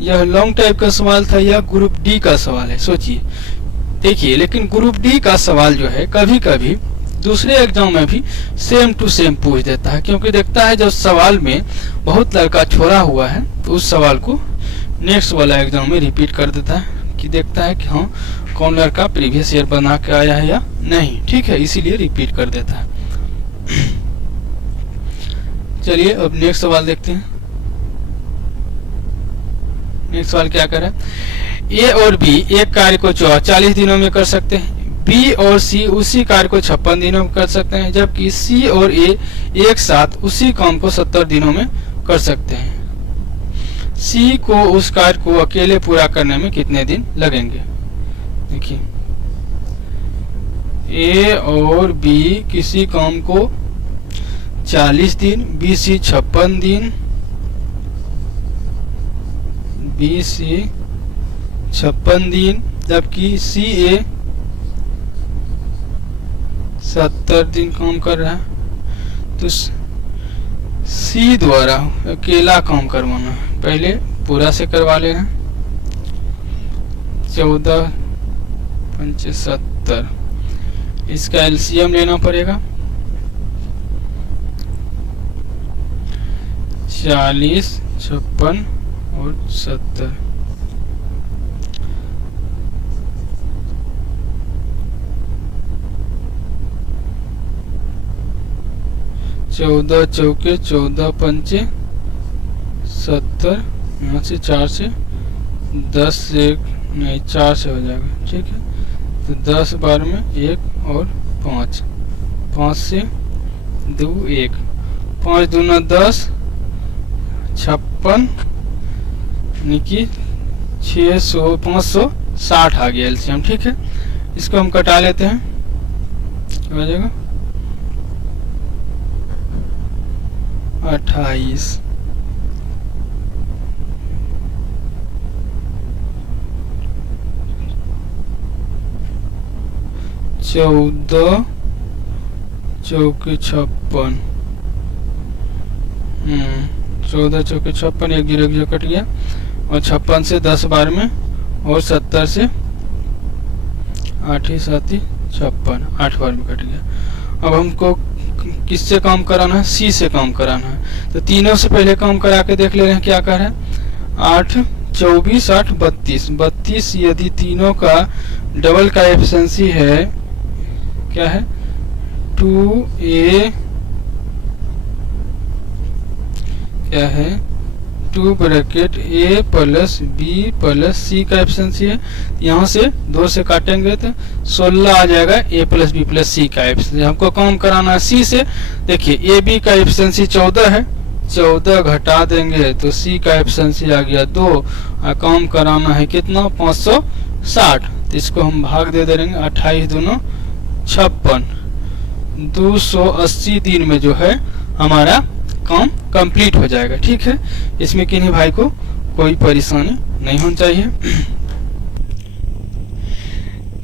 यह लॉन्ग टाइप का सवाल था या ग्रुप डी का सवाल है, सोचिए। देखिए, लेकिन ग्रुप डी का सवाल जो है कभी कभी दूसरे एग्जाम में भी सेम टू सेम पूछ देता है, क्योंकि देखता है जब सवाल में बहुत लड़का छोड़ा हुआ है तो उस सवाल को नेक्स्ट वाला एग्जाम में रिपीट कर देता है, कि देखता है कि हाँ कौन लड़का प्रीवियस ईयर बना के आया है या नहीं, ठीक है, इसीलिए रिपीट कर देता है। चलिए अब नेक्स्ट सवाल देखते हैं। नेक्स्ट सवाल क्या कर रहा है, ए और बी एक कार्य को 40 दिनों में कर सकते हैं, बी और सी उसी कार्य को 56 दिनों में कर सकते हैं, जबकि सी और ए एक साथ उसी काम को 70 दिनों में कर सकते हैं। सी को उस कार्य को अकेले पूरा करने में कितने दिन लगेंगे। देखिए, ए और बी किसी काम को 40 दिन, बी सी 56 दिन, बी सी 56 दिन, जबकि सी ए 70 दिन काम कर रहा है। तो सी द्वारा अकेला काम करवाना है, पहले पूरा से करवा लेना। 14 पंचे 70, इसका एलसीएम लेना पड़ेगा। 40, 56 और 70। चौदह चौके 14 पंचे 70, यहाँ से 4 से 10 से नहीं 4 से हो जाएगा, ठीक है। तो 10 बार में 1 और 5, 5 से 2 1, 5 दूना 10, 56 यानी कि 600 560 आ गया एलसीएम, ठीक है। इसको हम कटा लेते हैं, हो जाएगा 28, 14 चौके 56, 14 चौके 56, 1 0 0 कट गया, और 56 से 10 बार में, और 70 से 8 ही 7 ही 56, 8 बार में कट गया। अब हमको किससे काम कराना है, सी से काम कराना है। तो तीनों से पहले काम करा के देख ले रहे हैं क्या कर रहे हैं। 8 24 8 32, 32 यदि तीनों का डबल का एफिशिएंसी है, क्या है 2a, क्या है 2 bracket a plus b plus c का एफिशिएंसी है। यहाँ से 2 से काटेंगे तो 16 आ जाएगा a plus b plus c का एफिशिएंसी। हमको काम कराना है c से। देखिए a b का एफिशिएंसी 14 है, 14 घटा देंगे तो c का एफिशिएंसी आ गया 2, काम कराना है कितना 560। तो इसको हम भाग दे देंगे, 28 दूना 56, 280 दिन में जो है हमारा काम कंप्लीट हो जाएगा, ठीक है। इसमें किन्हीं भाई को कोई परेशानी नहीं होनी चाहिए।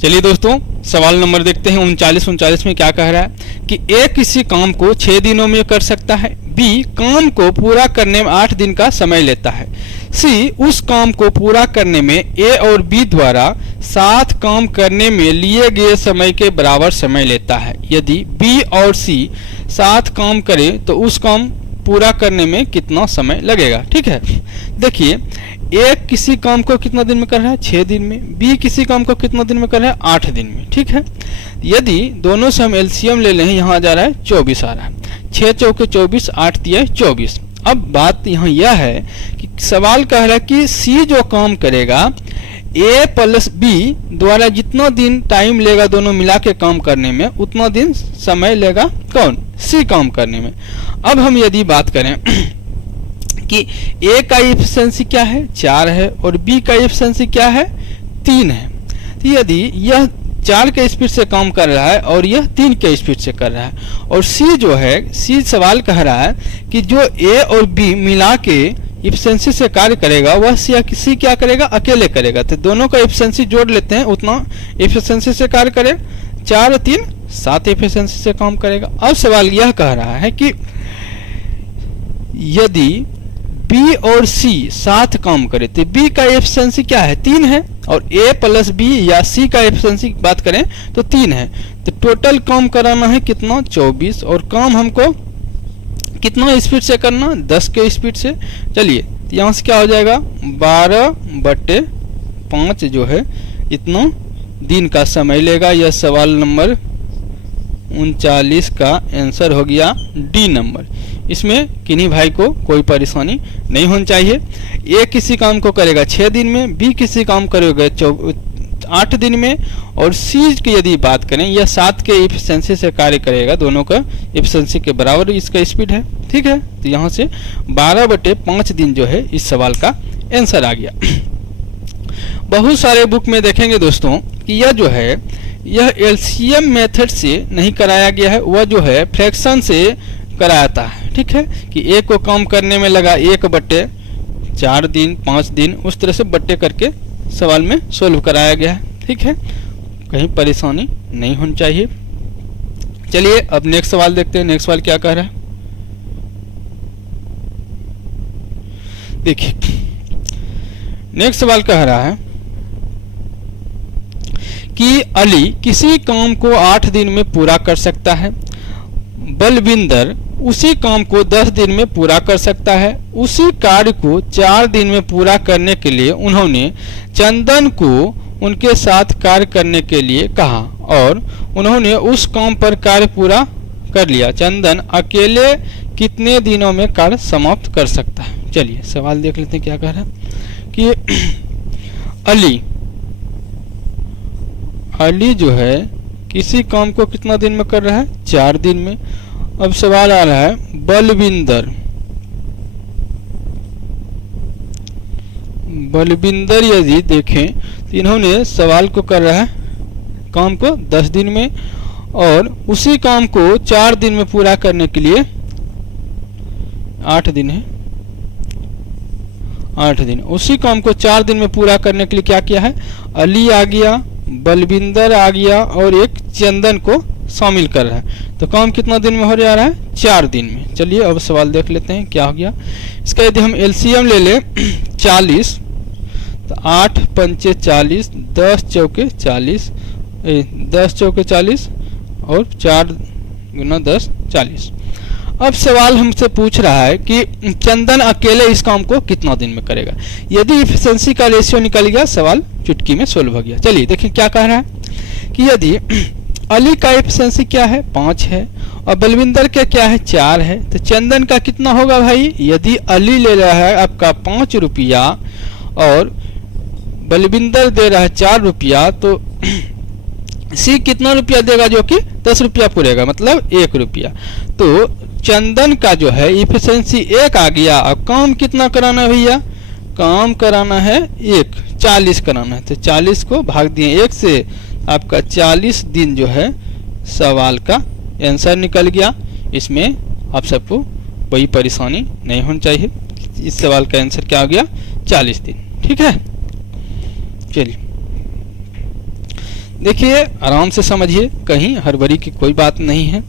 चलिए दोस्तों, सवाल नंबर देखते हैं 39 में क्या कह रहा है कि ए किसी काम को 6 दिनों में कर सकता है, बी काम को पूरा करने में 8 दिन का समय लेता है, सी उस काम को पूरा करने में ए और बी द्वारा साथ काम करने में लिए गए समय के बराबर समय लेता है। यदि बी और सी साथ काम करें तो उस काम पूरा करने में कितना समय लगेगा, ठीक है। देखिए, ए किसी काम को कितना दिन में कर रहा है 6 दिन में, बी किसी काम को कितना दिन में कर रहा है 8 दिन में, ठीक है। यदि दोनों से हम एलसीएम ले लें, यहाँ जा रहा है 24 आ रहा है, 6 चौके 24, 8 दिया 24। अब बात यहाँ यह है कि सवाल कह रहा है कि सी जो काम करेगा ए प्लस बी द्वारा जितना दिन टाइम लेगा दोनों मिला के काम करने में, उतना दिन समय लेगा कौन सी काम करने में। अब हम यदि बात करें कि ए का एफिशिएंसी क्या है 4 है और बी का एफिशिएंसी क्या है 3 है, तो यदि यह 4 के स्पीड से काम कर रहा है और यह 3 के स्पीड से कर रहा है, और सी जो है, सी सवाल कह रहा है कि जो ए और बी मिला के एफिशिएंसी से कार्य करेगा वह सी क्या करेगा अकेले करेगा। तो दोनों का एफिशिएंसी जोड़ लेते हैं, उतना एफिशिएंसी से कार्य करे, 4 3 7 एफिशिएंसी से काम करेगा। अब सवाल यह कह रहा है कि यदि बी और सी साथ काम करे तो बी का एफिशिएंसी क्या है 3 है, और ए प्लस बी या सी का एफिशिएंसी की बात करें तो 3 है। तो टोटल काम कराना है कितना 24, और काम हमको कितना स्पीड से करना 10 के स्पीड से। चलिए तो यहाँ से क्या हो जाएगा 12/5 जो है इतना दिन का समय लेगा। यह सवाल नंबर 39 का आंसर हो गया डी नंबर। इसमें किन्हीं भाई को कोई परेशानी नहीं होनी चाहिए। ए किसी काम को करेगा 6 दिन में, बी किसी काम करेगा 8 दिन में, और सी की यदि बात करें यह 7 के एफिशिएंसी से कार्य करेगा। दोनों का एफिशिएंसी के बराबर इसका स्पीड है। ठीक है, तो यहाँ से 12/5 दिन जो है इस सवाल का आंसर आ गया। बहुत सारे बुक में देखेंगे दोस्तों कि यह जो है यह एलसीएम मेथड से नहीं कराया गया है, वह जो है फ्रैक्शन से कराता है। ठीक है, कि एक को काम करने में लगा 1/4 दिन 5 दिन, उस तरह से बट्टे करके सवाल में सोल्व कराया गया है। ठीक है, कहीं परेशानी नहीं होनी चाहिए। चलिए अब नेक्स्ट सवाल देखते हैं। नेक्स्ट सवाल क्या कह रहा है, देखिए नेक्स्ट सवाल कह रहा है कि अली किसी काम को 8 दिन में पूरा कर सकता है, बलविंदर उसी काम को 10 दिन में पूरा कर सकता है। उसी कार्य को 4 दिन में पूरा करने के लिए उन्होंने चंदन को उनके साथ कार्य करने के लिए कहा और उन्होंने उस काम पर कार्य पूरा कर लिया। चंदन अकेले कितने दिनों में कार्य समाप्त कर सकता है। चलिए सवाल देख लेते हैं क्या कह रहा है कि अली जो है किसी काम को कितना दिन में कर रहा है 4 दिन में। अब सवाल आ रहा है बलविंदर यदि देखें तो इन्होंने सवाल को कर रहा है काम को 10 दिन में, और उसी काम को 4 दिन में पूरा करने के लिए 8 दिन है 8 दिन। उसी काम को 4 दिन में पूरा करने के लिए क्या किया है, अली आ गया, बलविंदर आ गया और एक चंदन को शामिल कर रहा है। तो काम कितना दिन में हो जा रहा है 4 दिन में। चलिए अब सवाल देख लेते हैं क्या हो गया इसका। यदि हम एलसीएम ले लें 40, तो 8 पंचे 40, 10 चौके 40, 10 चौके 40 और 4 गुना 10 40। अब सवाल हमसे पूछ रहा है कि चंदन अकेले इस काम को कितना दिन में करेगा। यदि एफिशिएंसी का रेशियो निकल गया सवाल चुटकी में सोल्व हो गया। चलिए देखिए क्या कह रहा है कि यदि अली का एफिशिएंसी क्या है 5 है और बलविंदर का क्या है 4 है, तो चंदन का कितना होगा भाई। यदि अली ले रहा है आपका 5 रुपया और बलविंदर दे रहा है 4 रुपया, तो सी कितना रुपया देगा जो कि 10 रुपया पूरेगा, मतलब 1 रुपया। तो चंदन का जो है इफिशिएंसी 1 आ गया। अब काम कितना कराना है भैया, काम कराना है 1, 40 कराना है। तो 40 को भाग दिए 1 से, आपका 40 दिन जो है सवाल का आंसर निकल गया। इसमें आप सबको कोई परेशानी नहीं होनी चाहिए। इस सवाल का आंसर क्या हो गया 40 दिन। ठीक है, चलिए देखिए आराम से समझिए, कहीं हड़बड़ी की कोई बात नहीं है।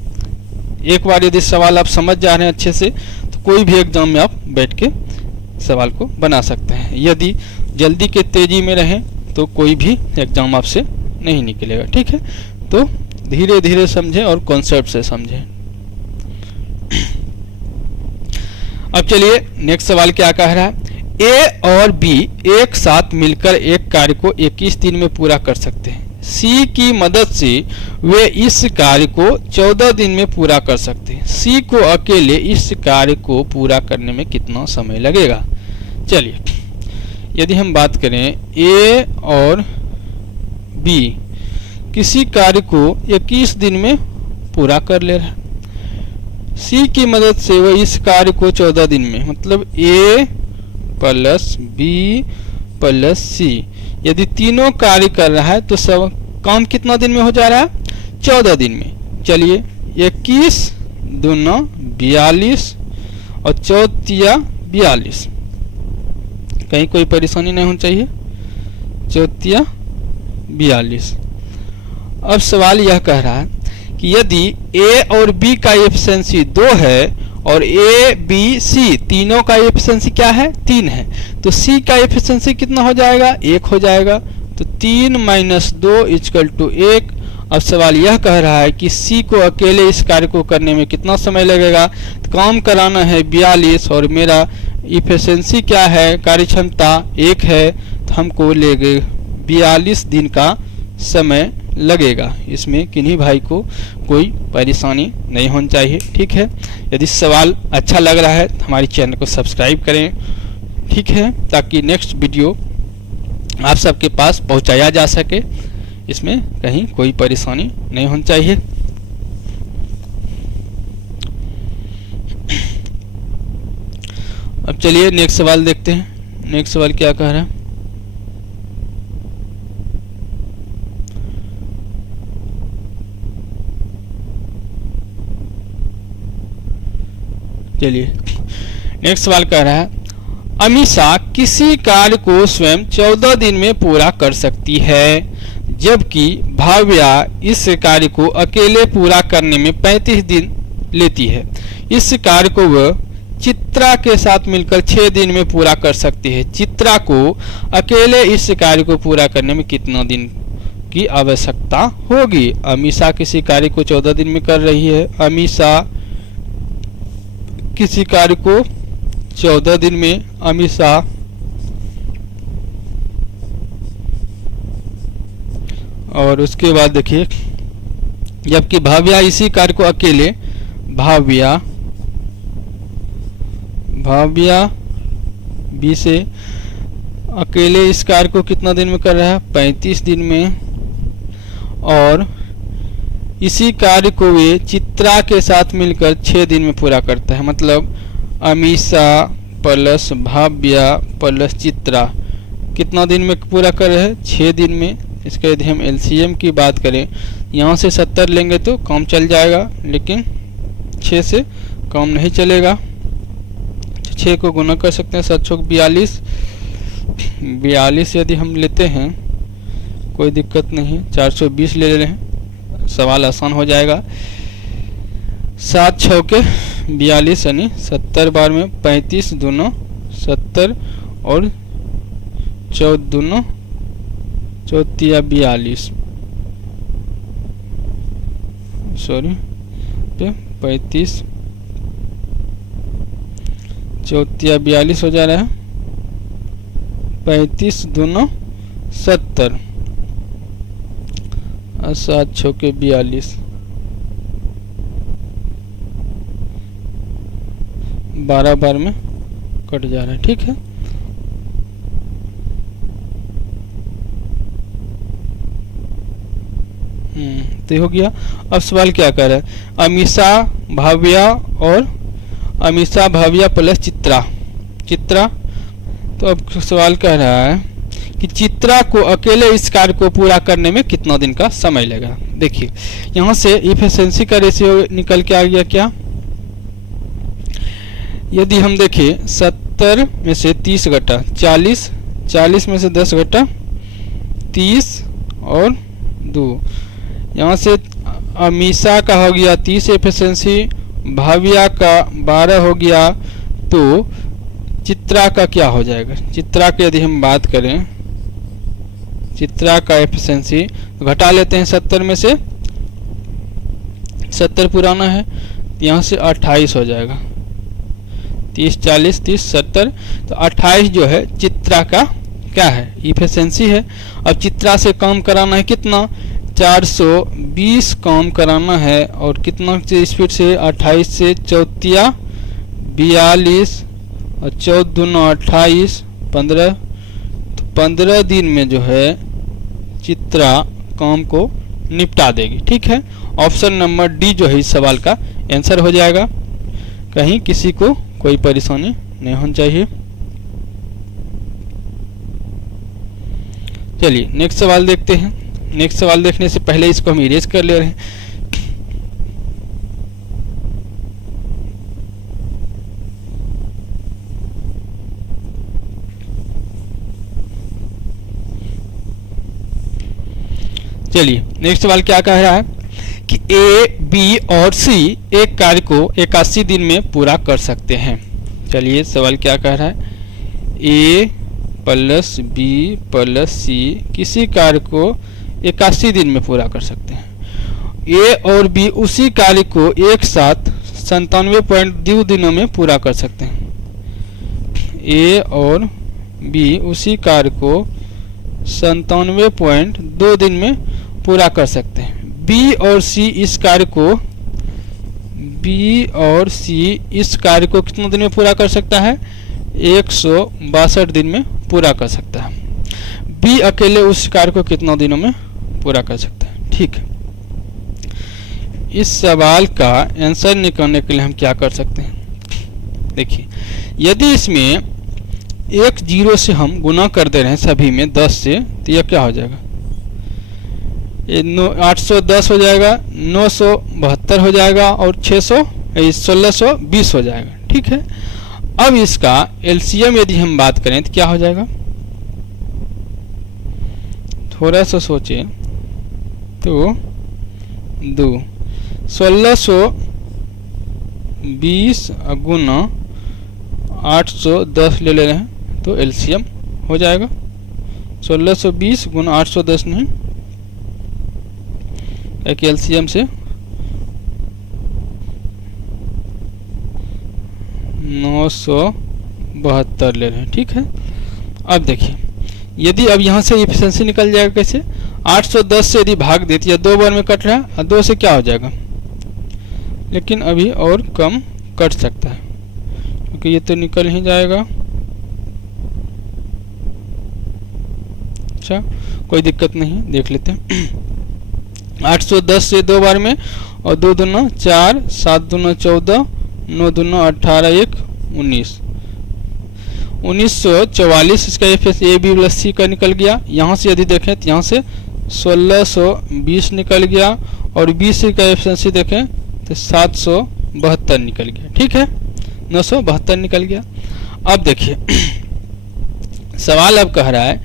एक बार यदि सवाल आप समझ जा रहे हैं अच्छे से तो कोई भी एग्जाम में आप बैठ के सवाल को बना सकते हैं। यदि जल्दी के तेजी में रहें तो कोई भी एग्जाम आपसे नहीं निकलेगा। ठीक है, तो धीरे धीरे समझें और कॉन्सेप्ट से समझें। अब चलिए नेक्स्ट सवाल क्या कह रहा है, ए और बी एक साथ मिलकर एक कार्य को 21 दिन में पूरा कर सकते हैं। सी की मदद से वे इस कार्य को 14 दिन में पूरा कर सकते हैं। सी को अकेले इस कार्य को पूरा करने में कितना समय लगेगा। चलिए यदि हम बात करें ए और बी किसी कार्य को 21 दिन में पूरा कर ले रहा है, सी की मदद से वह इस कार्य को 14 दिन में, मतलब ए प्लस बी प्लस सी, यदि तीनों कार्य कर रहा है तो सब काम कितना दिन में हो जा रहा है 14 दिन में। चलिए 21 दूना 42 और 4 42, कहीं कोई परेशानी नहीं होनी चाहिए। 4 42। अब सवाल यह कह रहा है कि यदि ए और बी का एफिशिएंसी 2 है और ए बी सी तीनों का एफिशिएंसी क्या है 3 है, तो सी का एफिशिएंसी कितना हो जाएगा 1 हो जाएगा। तो 3 - 2 = 1। अब सवाल यह कह रहा है कि सी को अकेले इस कार्य को करने में कितना समय लगेगा। तो काम कराना है 42 और मेरा एफिशिएंसी क्या है कार्य क्षमता 1 है, तो हमको लेगे 42 दिन का समय लगेगा। इसमें किन्हीं भाई को कोई परेशानी नहीं होनी चाहिए। ठीक है, यदि सवाल अच्छा लग रहा है तो हमारे चैनल को सब्सक्राइब करें। ठीक है, ताकि नेक्स्ट वीडियो आप सबके पास पहुंचाया जा सके, इसमें कहीं कोई परेशानी नहीं होनी चाहिए। अब चलिए नेक्स्ट सवाल देखते हैं। नेक्स्ट सवाल क्या कह रहा है। चलिए नेक्स्ट सवाल कह रहा है अमीषा किसी कार्य को स्वयं 14 दिन में पूरा कर सकती है, जबकि भाव्या इस कार्य को अकेले पूरा करने में 35 दिन लेती है। इस कार्य को वह चित्रा के साथ मिलकर 6 दिन में पूरा कर सकती है। चित्रा को अकेले इस कार्य को पूरा करने में कितना दिन की आवश्यकता होगी। अमीषा किसी कार्य को 14 दिन में कर रही है। अमीषा किसी कार्य को 14 दिन में अमीषा और उसके बाद देखिए जबकि भाव्या इसी कार्य को अकेले भाव्या बी से अकेले इस कार्य को कितना दिन में कर रहा है 35 दिन में, और इसी कार्य को वे चित्रा के साथ मिलकर 6 दिन में पूरा करता है। मतलब अमीषा प्लस भाव्या प्लस चित्रा कितना दिन में पूरा कर रहे हैं 6 दिन में। इसके यदि हम एलसीएम की बात करें यहाँ से 70 लेंगे तो कम चल जाएगा, लेकिन 6 से कम नहीं चलेगा। 6 को गुना कर सकते हैं 7 × 42। 42 यदि हम लेते हैं कोई दिक्कत नहीं, 420 ले रहे हैं, सवाल आसान हो जाएगा। 7 × 6 = 42 यानी 70 बार में 35 दूनो 70 और 14 दूनो 42 सॉरी 35 42 हो जा रहा है। 35 दूनो 70 और 7 × 6 = 42 12 बार में कट जा रहा है। ठीक है, तो हो गया। अब सवाल क्या कर रहा है अमीषा भाव्या प्लस चित्रा। तो अब सवाल कह रहा है कि चित्रा को अकेले इस कार्य को पूरा करने में कितना दिन का समय लगेगा। देखिए यहाँ से एफिशिएंसी का रेशियो निकल के आ गया क्या। यदि हम देखें 70 में से 30 घटा 40, 40 में से 10 घटा 30 और 2, यहाँ से अमीषा का हो गया 30 एफिशिएंसी, भाव्या का 12 हो गया, तो चित्रा का क्या हो जाएगा। चित्रा की यदि हम बात करें चित्रा का एफिशिएंसी घटा लेते हैं 70 में से 70 पुराना है, यहाँ से 28 हो जाएगा। 30 40 30 70, तो 28 जो है चित्रा का क्या है एफिशिएंसी है। अब चित्रा से काम कराना है कितना 420 काम कराना है, और कितना स्पीड से 28 से 4 42 और 14 दूनो 28 15, तो 15 दिन में जो है चित्रा काम को निपटा देगी। ठीक है, ऑप्शन नंबर डी जो है इस सवाल का आंसर हो जाएगा। कहीं किसी को कोई परेशानी नहीं होनी चाहिए। चलिए नेक्स्ट सवाल देखते हैं। नेक्स्ट सवाल देखने से पहले इसको हम इरेज कर ले रहे हैं। चलिए नेक्स्ट सवाल क्या कह रहा है कि ए, बी और सी एक कार्य को 81 दिन में पूरा कर सकते हैं। चलिए सवाल क्या कह रहा है, ए प्लस बी प्लस सी किसी कार्य को 81 दिन में पूरा कर सकते हैं। ए और बी उसी कार्य को एक साथ 97.2 दिनों में पूरा कर सकते हैं। ए और बी उसी कार्य को 97.2 दिन में पूरा कर सकते हैं। बी और सी इस कार्य को कितने दिन में पूरा कर सकता है, 162 दिन में पूरा कर सकता है। बी अकेले उस कार्य को कितने दिनों में पूरा कर सकता है। ठीक है, इस सवाल का आंसर निकालने के लिए हम क्या कर सकते हैं, देखिए यदि इसमें एक जीरो से हम गुना कर दे रहे हैं सभी में 10 से, तो यह क्या हो जाएगा, 810 हो जाएगा, 972 हो जाएगा और 1620 हो जाएगा। ठीक है, अब इसका एलसीएम यदि हम बात करें तो क्या हो जाएगा, थोड़ा सा सोचें तो 1620 गुना 810 ले रहे हैं तो एलसीएम हो जाएगा 1620 गुना 810 नहीं, एक एलसीएम से 972 ले रहे हैं। ठीक है, अब देखिए यदि अब यहाँ से एफिशिएंसी निकल जाएगा कैसे, 810 से यदि भाग देती है 2 बार में कट रहा है और 2 से क्या हो जाएगा, लेकिन अभी और कम कट सकता है क्योंकि ये तो निकल ही जाएगा। अच्छा कोई दिक्कत नहीं, देख लेते हैं 810 से 2 बार में और 2 दूना 4, 7 दूना 14, 9 दूना 18, 1 19, 1944 इसका ए बी प्लस सी का निकल गया। यहाँ से यदि देखें तो यहाँ से 1620 निकल गया और बी सी का एफिशिएंसी देखें तो 772 निकल गया। ठीक है, 972 निकल गया। अब देखिए सवाल अब कह रहा है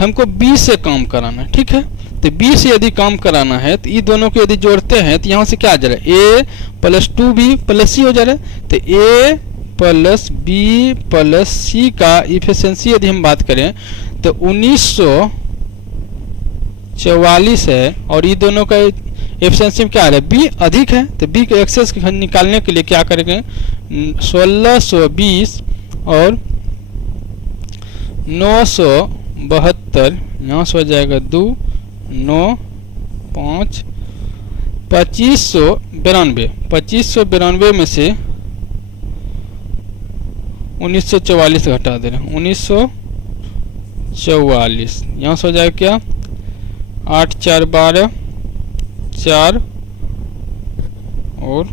हमको बी से काम कराना है। ठीक है, तो बी से यदि काम कराना है तो ये दोनों को यदि जोड़ते हैं तो यहाँ से क्या आ जा रहा है, ए प्लस 2b प्लस सी हो जा रहा है। तो ए प्लस बी प्लस सी का इफिशिएंसी यदि हम बात करें तो 1944 है और ये दोनों का एफिशिएंसी में क्या आ रहा है, बी अधिक है। तो बी के एक्सेस निकालने के लिए क्या करेंगे, 1620 और 972 यहाँ से हो जाएगा 2 9 5 2592 में से 1944 घटा दे रहे हैं, 1944 यहाँ से हो जाएगा क्या, 8 4 12 4 और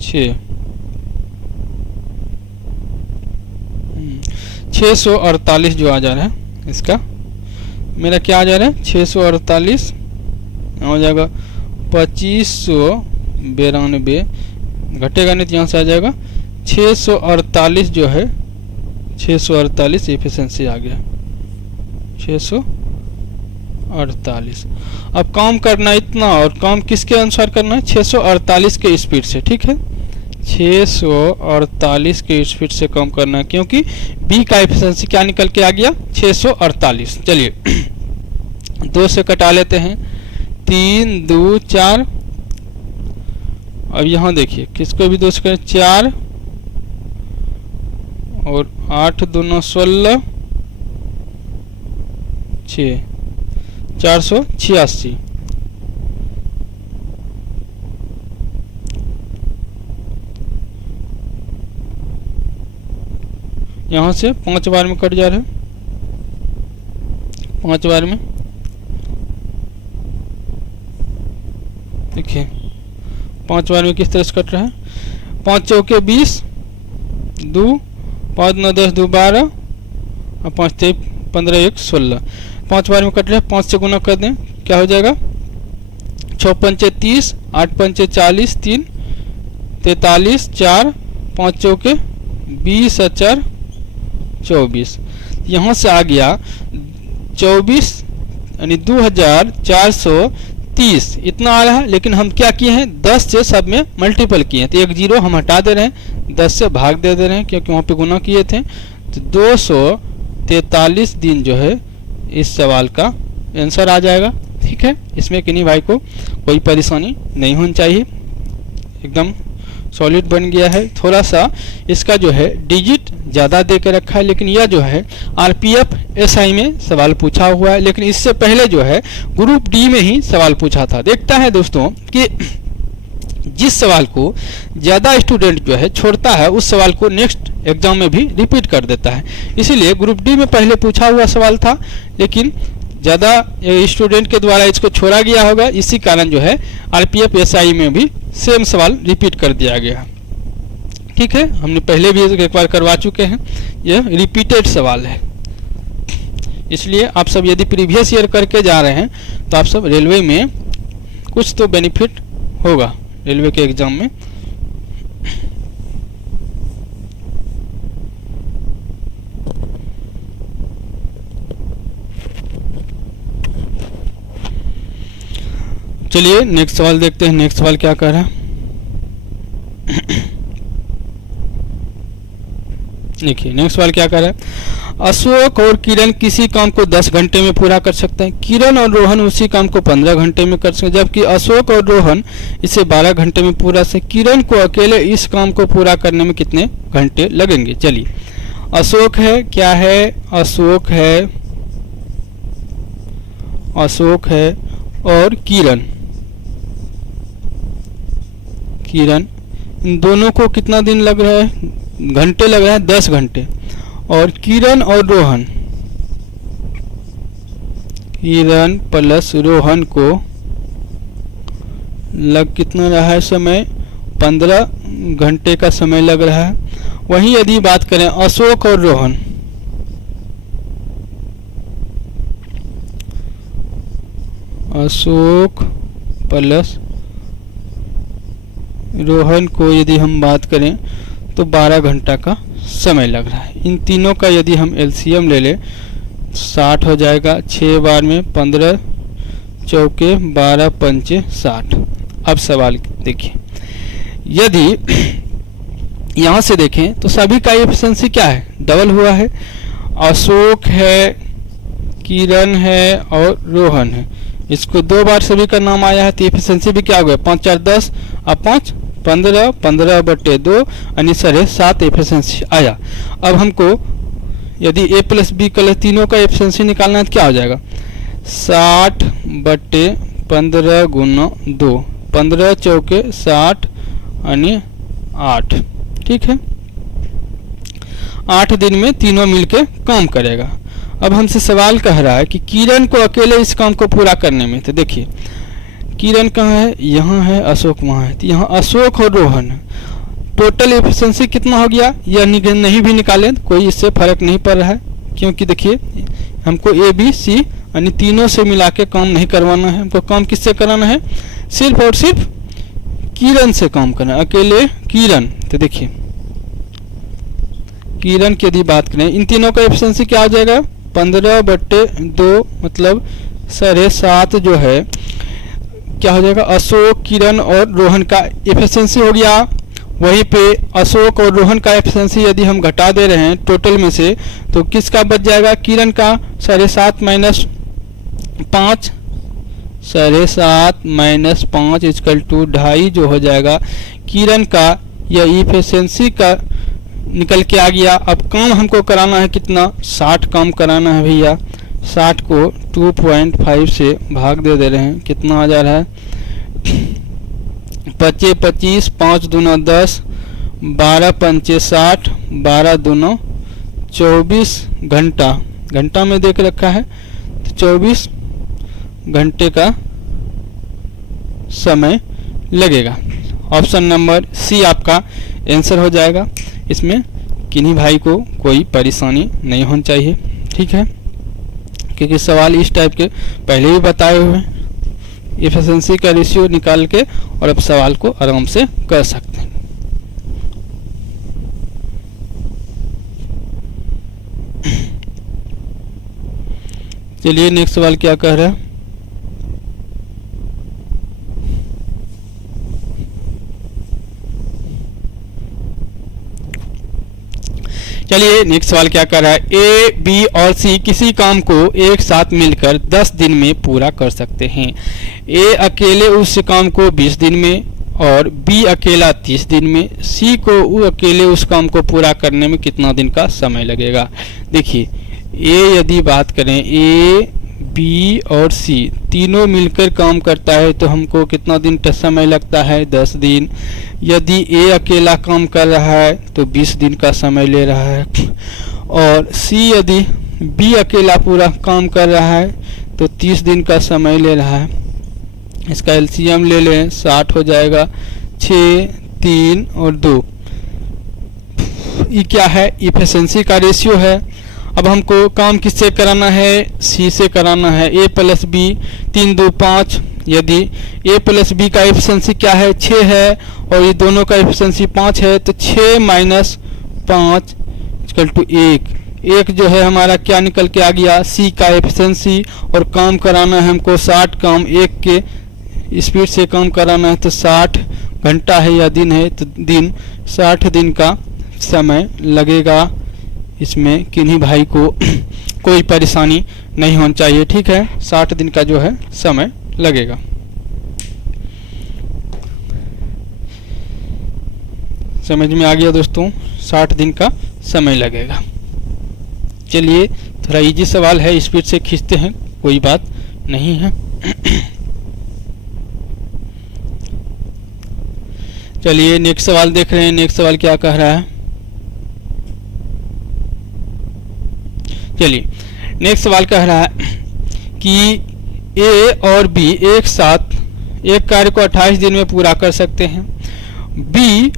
6 648 जो आ जा रहा है, इसका मेरा क्या आ जा रहा है 648 हो जाएगा 2592 घटेगा नहीं तो यहाँ से आ जाएगा 648 जो है 648 एफिशिएंसी आ गया 648। अब काम करना इतना और काम किसके अनुसार करना है, 648 के स्पीड से। ठीक है, 648 के स्पीड से काम करना है क्योंकि बी का एफिशिएंसी क्या निकल के आ गया 648। चलिए 2 से कटा लेते हैं, 3 2 4। अब यहाँ देखिए किसको भी 2 से करें 4 और 8 दोनों 16 6 486। यहाँ से 5 बार में कट जा रहे हैं, 5 बार में देखिए 5 बार में किस तरह से कट रहा है, 5 चौके 20 2 5 9 10 2 12 और 5 3 15 1 16 5 बार में कट रहा है। 5 से गुना कर दें क्या हो जाएगा, 6 पंचे 30 8 पंचे 40 3 43 4 5 चौके 20 और 4 24। यहाँ से आ गया 24 यानी 2423 30 इतना आ रहा है, लेकिन हम क्या किए हैं 10 से सब में मल्टीपल किए हैं, तो एक जीरो हम हटा दे रहे हैं, 10 से भाग दे रहे हैं क्योंकि वहाँ पे गुना किए थे। तो 243 दिन जो है इस सवाल का आंसर आ जाएगा। ठीक है, इसमें किन्हीं भाई को कोई परेशानी नहीं होनी चाहिए, एकदम सॉलिड बन गया है। थोड़ा सा इसका जो है डिजिट ज़्यादा दे के रखा है, लेकिन यह जो है आरपीएफ एसआई में सवाल पूछा हुआ है, लेकिन इससे पहले जो है ग्रुप डी में ही सवाल पूछा था। देखता है दोस्तों कि जिस सवाल को ज़्यादा स्टूडेंट जो है छोड़ता है उस सवाल को नेक्स्ट एग्जाम में भी रिपीट कर देता है। इसीलिए ग्रुप डी में पहले पूछा हुआ सवाल था, लेकिन ज़्यादा स्टूडेंट के द्वारा इसको छोड़ा गया होगा, इसी कारण जो है आरपीएफ एसआई में भी सेम सवाल रिपीट कर दिया गया। ठीक है, हमने पहले भी एक बार करवा चुके हैं, यह रिपीटेड सवाल है। इसलिए आप सब यदि प्रीवियस ईयर करके जा रहे हैं तो आप सब रेलवे में कुछ तो बेनिफिट होगा रेलवे के एग्जाम में। चलिए नेक्स्ट सवाल देखते हैं, नेक्स्ट सवाल क्या कह रहा है। देखिए नेक्स्ट सवाल क्या कर रहा है। अशोक और किरण किसी काम को 10 घंटे में पूरा कर सकते हैं, किरण और रोहन उसी काम को 15 घंटे में कर सकते हैं, जबकि अशोक और रोहन इसे 12 घंटे में पूरा से किरण को अकेले इस काम को पूरा करने में कितने घंटे लगेंगे। चलिए अशोक है, क्या है, अशोक है और किरण इन दोनों को कितना दिन लग रहा है, घंटे लग रहा है 10 घंटे। और किरण और रोहन, किरण प्लस रोहन को लग कितना रहा है समय, 15 घंटे का समय लग रहा है। वहीं यदि बात करें अशोक और रोहन, अशोक प्लस रोहन को यदि हम बात करें तो 12 घंटा का समय लग रहा है। इन तीनों का यदि हम एलसीएम ले लें 60 हो जाएगा, 6 बार में 15 चौके 12 पंचे 60। अब सवाल देखिए, यदि यहाँ से देखें तो सभी का एफिशिएंसी क्या है, डबल हुआ है। अशोक है, किरण है और रोहन है, इसको 2 बार सभी का नाम आया है, तो एफिशिएंसी भी क्या हो गया, 5 4 10 और 5 15, 15 बटे 2 यानी 7.5 एफिशिएंसी आया। अब हमको यदि ए प्लस बी कलर तीनों का एफिशिएंसी निकालना है तो क्या हो जाएगा, 60 बटे 15 गुना 2, 15 चौके 60 यानी 8। ठीक है, 8 दिन में तीनों मिलके काम करेगा। अब हमसे सवाल कह रहा है कि किरण को अकेले इस काम को पूरा करने में, तो देखिए किरण कहाँ है, यहाँ है, अशोक वहाँ है, तो यहाँ अशोक और रोहन टोटल एफिशिएंसी कितना हो गया, यह नहीं भी निकालें तो कोई इससे फर्क नहीं पड़ रहा है, क्योंकि देखिए हमको ए बी सी यानी तीनों से मिला के काम नहीं करवाना है, हमको काम किससे कराना है, सिर्फ और सिर्फ किरण से काम करना है, अकेले किरण। तो देखिए किरण की यदि बात करें इन तीनों का एफिशिएंसी क्या हो जाएगा, 15 बटे 2 मतलब 7.5 जो है क्या हो जाएगा, अशोक किरण और रोहन का एफिशिएंसी हो गया। वहीं पे अशोक और रोहन का एफिशिएंसी यदि हम घटा दे रहे हैं टोटल में से तो किसका बच जाएगा, किरण का 7.5 माइनस 5, 7.5 माइनस 5 इक्वल टू 2.5 जो हो जाएगा किरण का, यह एफिशिएंसी का निकल के आ गया। अब काम हमको कराना है कितना, 60 काम कराना है भैया, 60 को 2.5 से भाग दे रहे हैं, कितना आ जा रहा है, 25 25, 5 दूना 10, 12 पंचे 60, 12 दूना 24 घंटा में देख रखा है, तो 24 घंटे का समय लगेगा। ऑप्शन नंबर सी आपका आंसर हो जाएगा। इसमें किन्हीं भाई को कोई परेशानी नहीं होनी चाहिए। ठीक है, क्योंकि सवाल इस टाइप के पहले भी बताए हुए हैं, एफिशिएंसी का रेशियो निकाल के और अब सवाल को आराम से कर सकते हैं। चलिए नेक्स्ट सवाल क्या कह रहा है, चलिए नेक्स्ट सवाल क्या कर रहा है, ए बी और सी किसी काम को एक साथ मिलकर 10 दिन में पूरा कर सकते हैं। ए अकेले उस काम को 20 दिन में और बी अकेला 30 दिन में। सी को अकेले उस काम को पूरा करने में कितना दिन का समय लगेगा। देखिए ए यदि बात करें, ए बी और सी तीनों मिलकर काम करता है तो हमको कितना दिन का समय लगता है, 10 दिन। यदि ए अकेला काम कर रहा है तो 20 दिन का समय ले रहा है, और सी यदि बी अकेला पूरा काम कर रहा है तो 30 दिन का समय ले रहा है। इसका एलसीएम ले लें, 60 हो जाएगा, 6, 3 और 2। ये क्या है, इफिशिएंसी का रेशियो है। अब हमको काम किससे कराना है, सी से कराना है। ए प्लस बी, 3 2 5। यदि ए प्लस बी का एफिशिएंसी क्या है, 6 है, और ये दोनों का एफिशिएंसी 5 है, तो 6 माइनस 5 इक्वल टू 1 जो है हमारा क्या निकल के आ गया, सी का एफिशिएंसी। और काम कराना है हमको 60 काम, 1 के स्पीड से काम कराना है तो 60 घंटा है या दिन है तो दिन, 60 दिन का समय लगेगा। इसमें किन्हीं भाई को कोई परेशानी नहीं होनी चाहिए, ठीक है। 60 दिन का जो है समय लगेगा। समझ में आ गया दोस्तों, 60 दिन का समय लगेगा। चलिए थोड़ा इजी सवाल है, स्पीड से खींचते हैं, कोई बात नहीं है। चलिए नेक्स्ट सवाल देख रहे हैं। नेक्स्ट सवाल क्या कह रहा है, चलिए नेक्स्ट सवाल कह रहा है कि ए और बी एक साथ एक कार्य को 28 दिन में पूरा कर सकते हैं। बी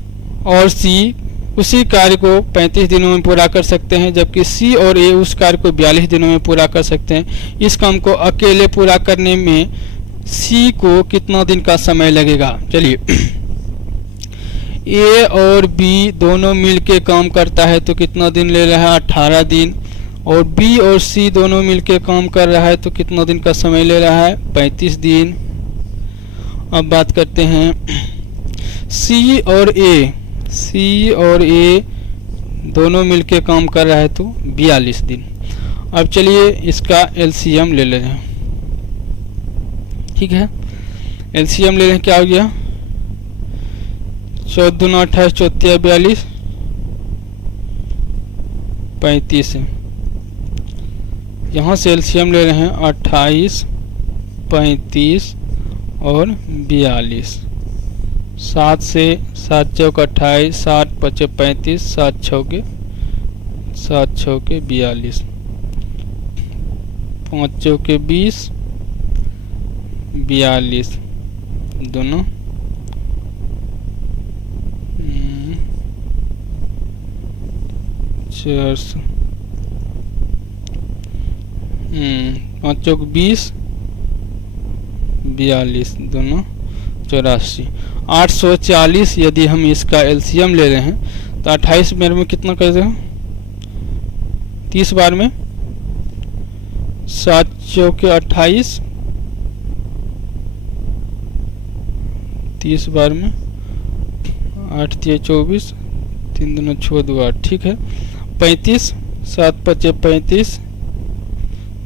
और सी उसी कार्य को 35 दिनों में पूरा कर सकते हैं, जबकि सी और ए उस कार्य को 42 दिनों में पूरा कर सकते हैं। इस काम को अकेले पूरा करने में सी को कितना दिन का समय लगेगा। चलिए ए और बी दोनों मिलके काम करता है तो कितना दिन ले रहा है, 18 दिन। और बी और सी दोनों मिलके काम कर रहा है तो कितना दिन का समय ले रहा है, 35 दिन। अब बात करते हैं सी और ए दोनों मिलके काम कर रहा है तो 42 दिन। अब चलिए इसका एलसीएम ले लेते हैं, ठीक है। एलसीएम ले लें, क्या हो गया, 14 दूना 28, 14 42, 35 है। यहाँ से एलसीएम ले रहे हैं 28, 35 और 42। 7 से 7 चौक 28, 7 5 35, 7 छौके 42, 5 चौके 20, 42 दोनों 400, 5 चौक 20, 42 दोनों 84, 840। यदि हम इसका एलसीएम ले रहे हैं तो 28 बार में कितना कर दें, 30 बार में 7 चौके 28, 30 बार में 8 3 24, 3 दूना 6 2 8, ठीक है। 35, 7 5 35,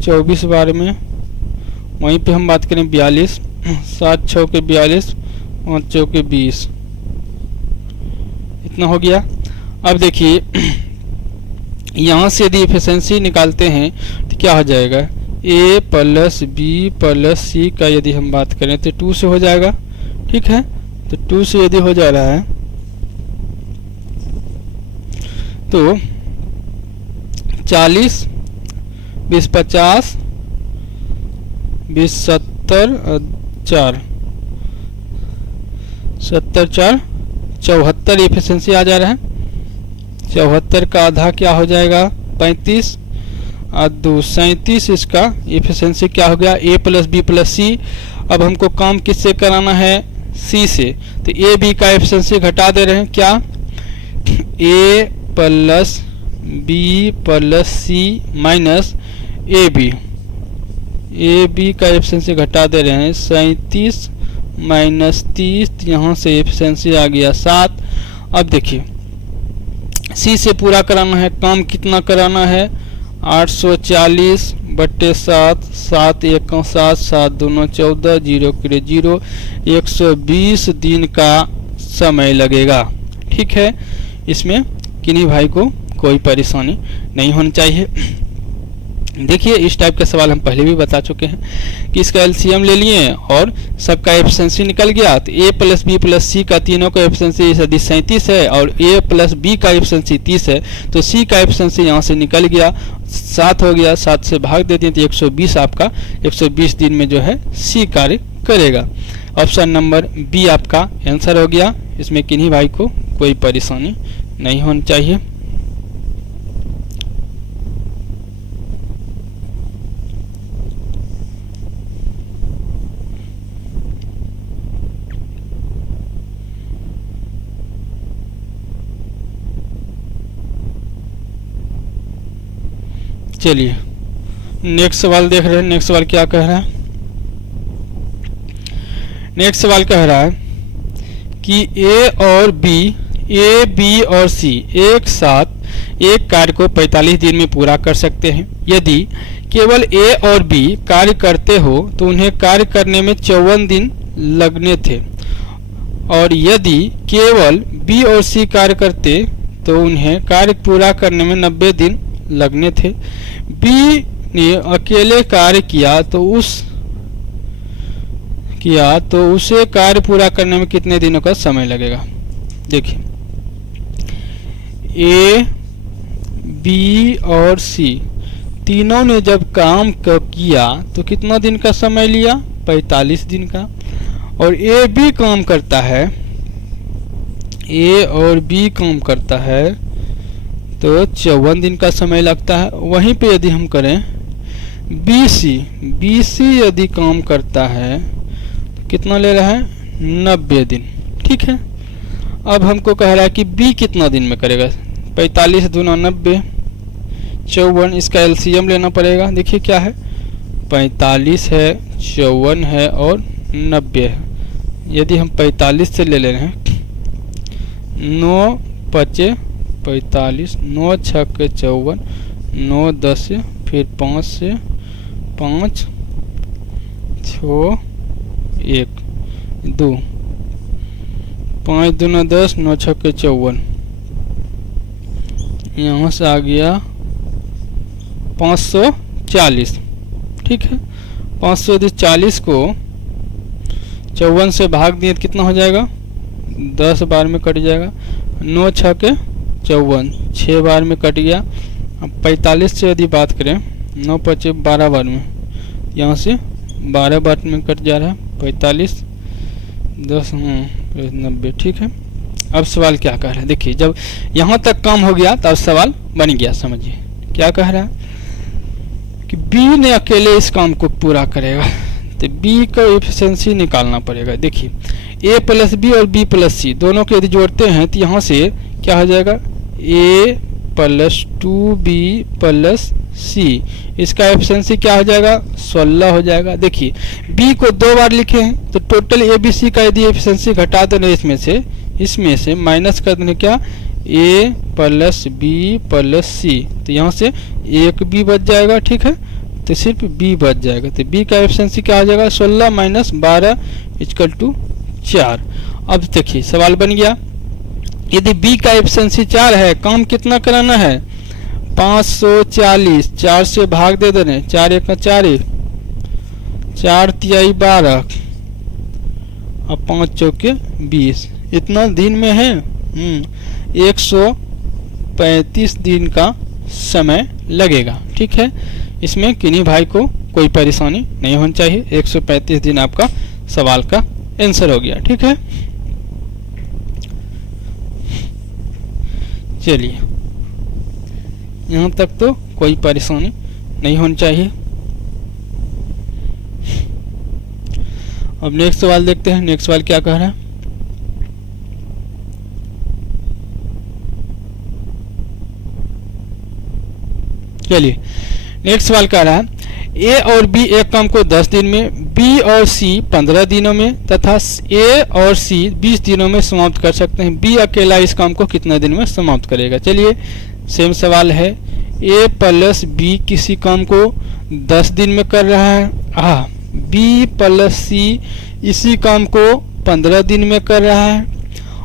24 बार में। वहीं पे हम बात करें 42, 7 6 के 42, 5 चौके 20, इतना हो गया। अब देखिए यहाँ से यदि एफिशिएंसी निकालते हैं तो क्या हो जाएगा, ए प्लस बी प्लस सी का यदि हम बात करें तो 2 से हो जाएगा, ठीक है। तो 2 से यदि हो जा रहा है तो 40, 20 50, 20 70, 4 70 4 74 एफिशिएंसी आ जा रहा है। 74 का आधा क्या हो जाएगा, 35 और 2 37। इसका एफिशिएंसी क्या हो गया, ए प्लस बी प्लस सी। अब हमको काम किससे कराना है, सी से, तो ए बी का एफिशिएंसी घटा दे रहे हैं, क्या, a plus b plus c minus a b का एफिशिएंसी घटा दे रहे हैं, 37 माइनस 30, यहाँ से एफिशिएंसी आ गया 7। अब देखिए सी से पूरा कराना है, काम कितना कराना है 840/7, 7 1 7, 7 2 14, 0 0, 120 दिन का समय लगेगा। ठीक है, इसमें किन्हीं भाई को कोई परेशानी नहीं होनी चाहिए। देखिए इस टाइप के सवाल हम पहले भी बता चुके हैं कि इसका एलसीएम ले लिए और सबका एफिशिएंसी निकल गया, तो ए प्लस बी प्लस सी का तीनों का एफिशिएंसी यदि 37 है और ए प्लस बी का एफिशिएंसी 30 है, तो सी का एफिशिएंसी यहाँ से निकल गया, 7 हो गया, 7 से भाग देते हैं तो 120 आपका 120 दिन में जो है सी कार्य करेगा। ऑप्शन नंबर बी आपका आंसर हो गया। इसमें किन्हीं भाई को कोई परेशानी नहीं होनी चाहिए। चलिए नेक्स्ट सवाल देख रहे हैं। नेक्स्ट सवाल क्या कह रहा है? नेक्स्ट सवाल कह रहा है कि ए बी और सी एक साथ एक कार्य को 45 दिन में पूरा कर सकते हैं। यदि केवल ए और बी कार्य करते हो तो उन्हें कार्य करने में 54 दिन लगने थे, और यदि केवल बी और सी कार्य करते तो उन्हें कार्य पूरा करने में 90 दिन लगने थे। बी ने अकेले कार्य किया तो उसे कार्य पूरा करने में कितने दिनों का समय लगेगा? देखिए ए बी और सी तीनों ने जब काम किया तो कितना दिन का समय लिया? 45 दिन का। और ए बी काम करता है, ए और बी काम करता है तो 54 दिन का समय लगता है। वहीं पे यदि हम करें बी सी यदि काम करता है तो कितना ले रहा है? 90 दिन। ठीक है, अब हमको कह रहा है कि बी कितना दिन में करेगा? 45 दूना 90, 54, इसका एलसीएम लेना पड़ेगा। देखिए क्या है, 45 है, 54 है और 90 है। यदि हम 45 से ले रहे हैं, 9 5 45, 9 6 54, 9 10 फिर 5 से 5 6 1 2, 5 दूना 10, 9 6 54, यहाँ से आ गया 540। ठीक है, 540 को 54 से भाग दिए तो कितना हो जाएगा? 10 बार में कट जाएगा। 9 6 54, 6 बार में कट गया। अब 45 से यदि बात करें, 9 5 12 बार में, यहाँ से 12 बार में कट जा रहा है। 45 10 90। ठीक है, अब सवाल क्या कह रहा है? देखिए जब यहाँ तक काम हो गया तब सवाल बन गया। समझिए क्या कह रहा है कि बी ने अकेले इस काम को पूरा करेगा, तो बी का एफिशिएंसी निकालना पड़ेगा। देखिए ए प्लस बी और बी प्लस सी दोनों को यदि जोड़ते हैं तो यहाँ से क्या हो जाएगा? ए प्लस 2b प्लस सी, इसका एफिशिएंसी क्या हो जाएगा? 16 हो जाएगा। देखिए b को 2 बार लिखे हैं तो टोटल ए बी सी का यदि एफिशिएंसी घटा देना इसमें से माइनस कर देने क्या? a प्लस बी प्लस सी, तो यहाँ से एक b बच जाएगा। ठीक है, तो सिर्फ b बच जाएगा। तो b का एफिशिएंसी क्या हो जाएगा? 16 माइनस 12 = 4। अब देखिए सवाल बन गया, यदि b का एफिशिएंसी 4 है, काम कितना कराना है? 540, 4 से भाग दे देने, 4 1 4, 4 तिहाई 12 और 5 चौके 20। इतना दिन में है 135 दिन का समय लगेगा। ठीक है, इसमें किन्हीं भाई को कोई परेशानी नहीं होनी चाहिए। 135 दिन आपका सवाल का आंसर हो गया। ठीक है, चलिए यहाँ तक तो कोई परेशानी नहीं होनी चाहिए। अब नेक्स्ट सवाल देखते हैं। नेक्स्ट सवाल क्या कह रहा है? चलिए नेक्स्ट सवाल कह रहा है ए और बी एक काम को 10 दिन में, बी और सी 15 दिनों में तथा ए और सी 20 दिनों में समाप्त कर सकते हैं। बी अकेला इस काम को कितने दिन में समाप्त करेगा। चलिए सेम सवाल है, ए प्लस बी किसी काम को 10 दिन में कर रहा है, बी प्लस सी इसी काम को 15 दिन में कर रहा है,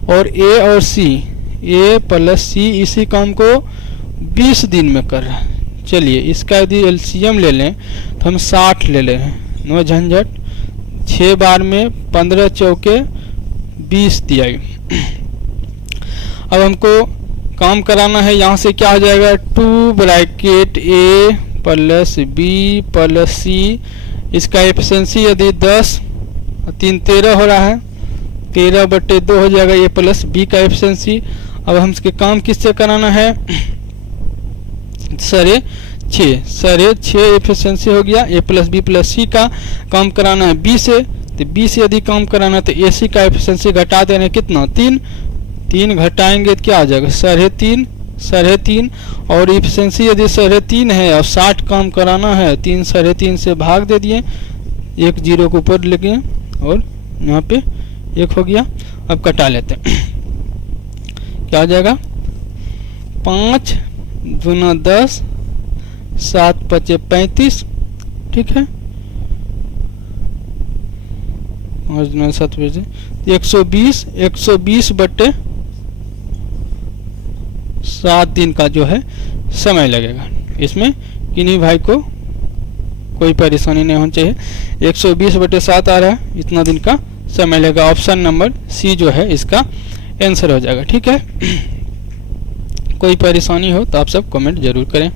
और ए और सी, ए प्लस सी इसी काम को 20 दिन में कर रहा है। चलिए इसका यदि एलसीएम ले लें तो हम 60 ले ले हैं, नो झंझट। 6 बार में 15 चौके 20 दिया। अब हमको काम कराना है, यहाँ से क्या हो जाएगा 2 ब्रैकेट ए प्लस बी प्लस सी, इसका एफिशिएंसी यदि 10 3 13 हो रहा है, 13/2 हो जाएगा ए प्लस बी का एफिशिएंसी। अब हम इसके काम किससे कराना है, सारे 6 एफिशिएंसी हो गया। ए प्लस बी प्लस सी का काम कराना है बी से, तो बी से यदि काम कराना है तो ए सी का एफिशिएंसी घटा देना है कितना 3 घटाएंगे तो क्या आ जाएगा 3.5, और एफिशिएंसी यदि 3.5 है और 60 काम कराना है 3 से भाग दे दिए, 1 0 को ऊपर लेके और यहाँ पे 1 हो गया। अब कटा लेते हैं, क्या हो जाएगा 5 दूना 10, 7 5 35, ठीक है 5 दूना 7 120/7 दिन का जो है समय लगेगा। इसमें किन्हीं भाई को कोई परेशानी नहीं होनी चाहिए। 120/7 आ रहा है, इतना दिन का समय लगेगा। ऑप्शन नंबर सी जो है इसका आंसर हो जाएगा, ठीक है। कोई परेशानी हो तो आप सब कमेंट जरूर करें।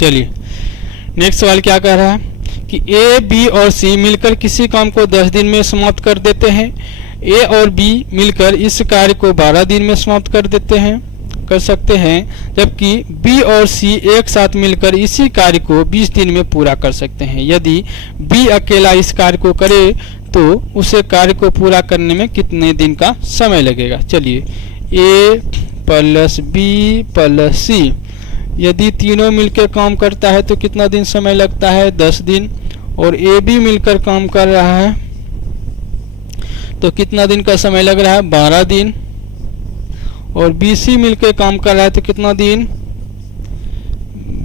चलिए नेक्स्ट सवाल क्या कह रहा है कि ए बी और सी मिलकर किसी काम को 10 दिन में समाप्त कर देते हैं। ए और बी मिलकर इस कार्य को 12 दिन में समाप्त कर सकते हैं, जबकि बी और सी एक साथ मिलकर इसी कार्य को 20 दिन में पूरा कर सकते हैं। यदि बी अकेला इस कार्य को करे तो उसे कार्य को पूरा करने में कितने दिन का समय लगेगा। चलिए ए प्लस बी प्लस सी यदि तीनों मिलकर काम करता है तो कितना दिन समय लगता है 10 दिन, और ए बी मिलकर काम कर रहा है तो कितना दिन का समय लग रहा है 12 दिन, और बी सी मिलकर काम कर रहा है तो कितना दिन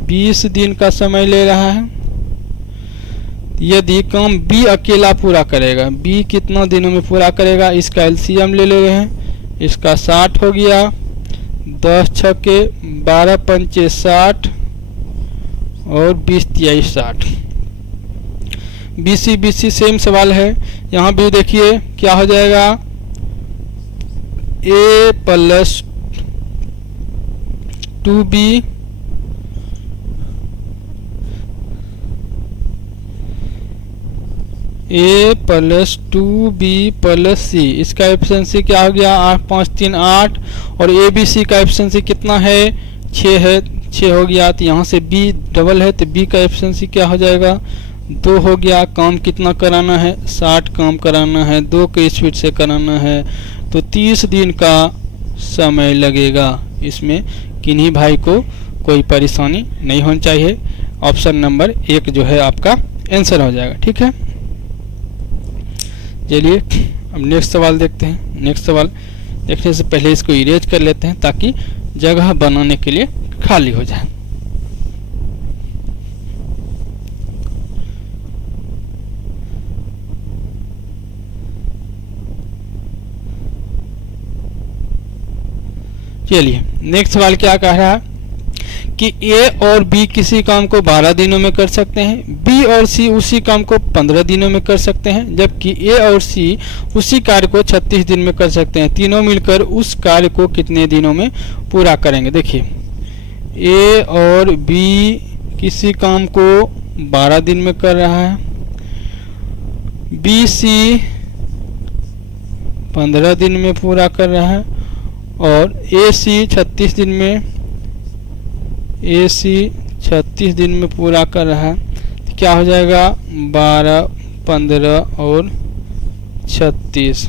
20 दिन का समय ले रहा है। यदि काम बी अकेला पूरा करेगा, बी कितना दिनों में पूरा करेगा, इसका एलसीएम ले रहे हैं, इसका 60 हो गया, 10 छक्के 12 पंचे 60 और 20 तिहाई 60। BC सेम सवाल है, यहाँ भी देखिए क्या हो जाएगा A plus 2B A plus 2B plus C, इसका एफिशिएंसी क्या हो गया 8 5 3 8, और ABC का एफिशिएंसी कितना है 6 है, 6 हो गया। तो यहाँ से B डबल है तो B का एफिशिएंसी क्या हो जाएगा 2 हो गया। काम कितना कराना है 60 काम कराना है, 2 के स्पीड से कराना है तो 30 दिन का समय लगेगा। इसमें किन्हीं भाई को कोई परेशानी नहीं होनी चाहिए। ऑप्शन नंबर 1 जो है आपका आंसर हो जाएगा, ठीक है। चलिए अब नेक्स्ट सवाल देखते हैं। नेक्स्ट सवाल देखने से पहले इसको इरेज कर लेते हैं ताकि जगह बनाने के लिए खाली हो जाए। चलिए नेक्स्ट सवाल क्या कह रहा है कि ए और बी किसी काम को 12 दिनों में कर सकते हैं, बी और सी उसी काम को 15 दिनों में कर सकते हैं, जबकि ए और सी उसी कार्य को 36 दिन में कर सकते हैं। तीनों मिलकर उस कार्य को कितने दिनों में पूरा करेंगे। देखिए ए और बी किसी काम को 12 दिन में कर रहा है, बी सी 15 दिन में पूरा कर रहा है, और ए सी 36 दिन में, ए सी 36 दिन में पूरा कर रहा है, तो क्या हो जाएगा 12, 15 और 36,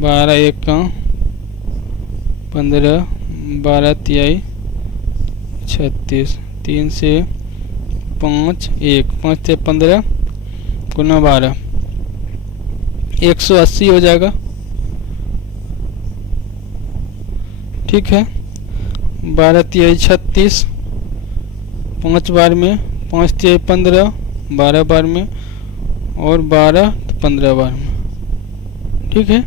12 एक का 15, 12 तिहाई 36, 3 से 5, 1, 5 से 15 गुना 12, 180 हो जाएगा। ठीक है, 12 तिहाई 36, 5 बार में, 5 तिहाई 15, 12 बार में, और 12 तो 15 बार में। ठीक है,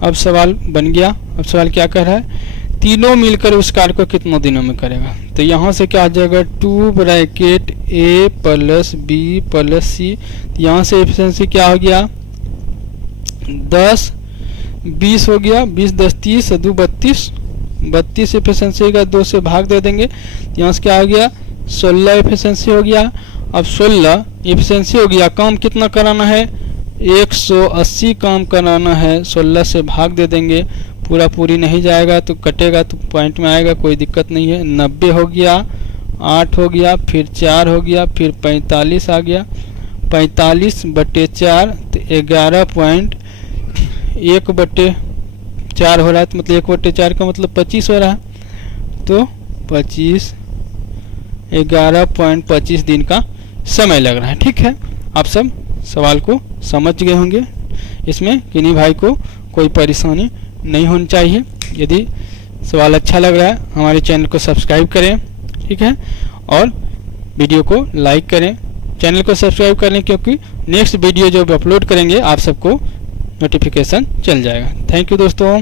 अब सवाल बन गया। अब सवाल क्या कह रहा है, तीनों मिलकर उस कार्य को कितनों दिनों में करेगा। तो यहाँ से क्या आ जाएगा 2 bracket A plus B plus C, यहाँ से एफिशिएंसी क्या हो गया 10, 20 हो गया, 20 10 30 2 32, 32 एफिशिएंसी का 2 से भाग दे देंगे, यहाँ से क्या आ गया 16 एफिशिएंसी हो गया। अब 16 एफिशिएंसी हो गया, काम कितना कराना है 180 काम कराना है, 16 से भाग दे देंगे, पूरा पूरी नहीं जाएगा तो कटेगा तो पॉइंट में आएगा, कोई दिक्कत नहीं है। 90 हो गया, 8 हो गया, फिर 4 हो गया, फिर 45 आ गया, 45/4 तो 11.1/4 हो रहा है, तो मतलब 1/4 का मतलब 25 हो रहा है, तो 25 11.25 दिन का समय लग रहा है। ठीक है, आप सब सवाल को समझ गए होंगे, इसमें किन्हीं भाई को कोई परेशानी नहीं होनी चाहिए। यदि सवाल अच्छा लग रहा है हमारे चैनल को सब्सक्राइब करें, ठीक है, और वीडियो को लाइक करें, चैनल को सब्सक्राइब करें, क्योंकि नेक्स्ट वीडियो जो अपलोड करेंगे आप सबको नोटिफिकेशन चल जाएगा। थैंक यू दोस्तों।